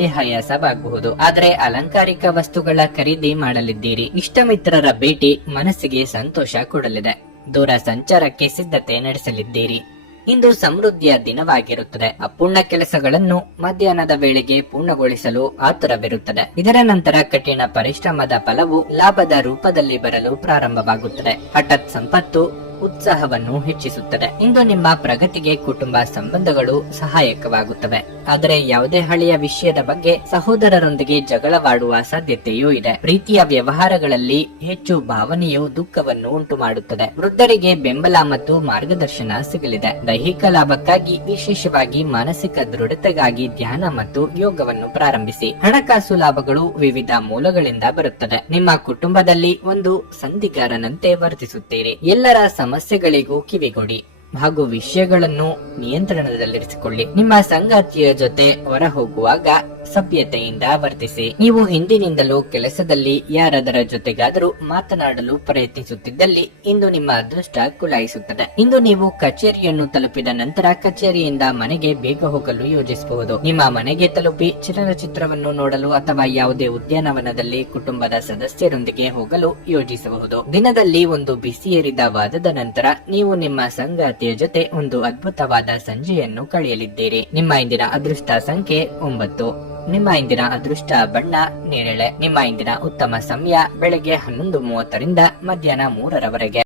ದೇಹಾಯಾಸವಾಗಬಹುದು, ಆದರೆ ಅಲಂಕಾರಿಕ ವಸ್ತುಗಳ ಖರೀದಿ ಮಾಡಲಿದ್ದೀರಿ. ಇಷ್ಟಮಿತ್ರರ ಭೇಟಿ ಮನಸ್ಸಿಗೆ ಸಂತೋಷ ಕೊಡಲಿದೆ. ದೂರ ಸಂಚಾರಕ್ಕೆ ಸಿದ್ಧತೆ ನಡೆಸಲಿದ್ದೀರಿ. ಇಂದು ಸಮೃದ್ಧಿಯ ದಿನವಾಗಿರುತ್ತದೆ. ಅಪೂರ್ಣ ಕೆಲಸಗಳನ್ನು ಮಧ್ಯಾಹ್ನದ ವೇಳೆಗೆ ಪೂರ್ಣಗೊಳಿಸಲು ಆತುರವಿರುತ್ತದೆ. ಇದರ ನಂತರ ಕಠಿಣ ಪರಿಶ್ರಮದ ಫಲವು ಲಾಭದ ರೂಪದಲ್ಲಿ ಬರಲು ಪ್ರಾರಂಭವಾಗುತ್ತದೆ. ಹಠಾತ್ ಸಂಪತ್ತು ಉತ್ಸಾಹವನ್ನು ಹೆಚ್ಚಿಸುತ್ತದೆ. ಇಂದು ನಿಮ್ಮ ಪ್ರಗತಿಗೆ ಕುಟುಂಬ ಸಂಬಂಧಗಳು ಸಹಾಯಕವಾಗುತ್ತವೆ, ಆದರೆ ಯಾವುದೇ ಹಳೆಯ ವಿಷಯದ ಬಗ್ಗೆ ಸಹೋದರರೊಂದಿಗೆ ಜಗಳವಾಡುವ ಸಾಧ್ಯತೆಯೂ ಇದೆ. ಪ್ರೀತಿಯ ವ್ಯವಹಾರಗಳಲ್ಲಿ ಹೆಚ್ಚು ಭಾವನೆಯು ದುಃಖವನ್ನು ಉಂಟು ಮಾಡುತ್ತದೆ. ವೃದ್ಧರಿಗೆ ಬೆಂಬಲ ಮತ್ತು ಮಾರ್ಗದರ್ಶನ ಸಿಗಲಿದೆ. ದೈಹಿಕ ಲಾಭಕ್ಕಾಗಿ, ವಿಶೇಷವಾಗಿ ಮಾನಸಿಕ ದೃಢತೆಗಾಗಿ ಧ್ಯಾನ ಮತ್ತು ಯೋಗವನ್ನು ಪ್ರಾರಂಭಿಸಿ. ಹಣಕಾಸು ಲಾಭಗಳು ವಿವಿಧ ಮೂಲಗಳಿಂದ ಬರುತ್ತದೆ. ನಿಮ್ಮ ಕುಟುಂಬದಲ್ಲಿ ಒಂದು ಸಂಧಿಗಾರನಂತೆ ವರ್ತಿಸುತ್ತೀರಿ. ಎಲ್ಲರ ಸಮಸ್ಯೆಗಳಿಗೂ ಕಿವಿಗೊಡಿ ಹಾಗೂ ವಿಷಯಗಳನ್ನು ನಿಯಂತ್ರಣದಲ್ಲಿರಿಸಿಕೊಳ್ಳಿ. ನಿಮ್ಮ ಸಂಗಾತಿಯ ಜೊತೆ ಹೊರ ಹೋಗುವಾಗ ಸಭ್ಯತೆಯಿಂದ ವರ್ತಿಸಿ. ನೀವು ಹಿಂದಿನಿಂದಲೂ ಕೆಲಸದಲ್ಲಿ ಯಾರಾದರ ಜೊತೆಗಾದರೂ ಮಾತನಾಡಲು ಪ್ರಯತ್ನಿಸುತ್ತಿದ್ದಲ್ಲಿ ಇಂದು ನಿಮ್ಮ ಅದೃಷ್ಟ ಕುಲಾಯಿಸುತ್ತದೆ. ಇಂದು ನೀವು ಕಚೇರಿಯನ್ನು ತಲುಪಿದ ನಂತರ ಕಚೇರಿಯಿಂದ ಮನೆಗೆ ಬೇಗ ಹೋಗಲು ಯೋಜಿಸಬಹುದು. ನಿಮ್ಮ ಮನೆಗೆ ತಲುಪಿ ಚಲನಚಿತ್ರವನ್ನು ನೋಡಲು ಅಥವಾ ಯಾವುದೇ ಉದ್ಯಾನವನದಲ್ಲಿ ಕುಟುಂಬದ ಸದಸ್ಯರೊಂದಿಗೆ ಹೋಗಲು ಯೋಜಿಸಬಹುದು. ದಿನದಲ್ಲಿ ಒಂದು ಬಿಸಿಯೇರಿದ ವಾದದ ನಂತರ ನೀವು ನಿಮ್ಮ ಸಂಗಾತಿಯ ಜೊತೆ ಒಂದು ಅದ್ಭುತವಾದ ಸಂಜೆಯನ್ನು ಕಳೆಯಲಿದ್ದೀರಿ. ನಿಮ್ಮ ಇಂದಿನ ಅದೃಷ್ಟ ಸಂಖ್ಯೆ 9. ನಿಮ್ಮ ಇಂದಿನ ಅದೃಷ್ಟ ಬಣ್ಣ ನೇರಳೆ. ನಿಮ್ಮ ಇಂದಿನ ಉತ್ತಮ ಸಮಯ ಬೆಳಗ್ಗೆ 11:30ರಿಂದ ಮಧ್ಯಾಹ್ನ 3ರವರೆಗೆ.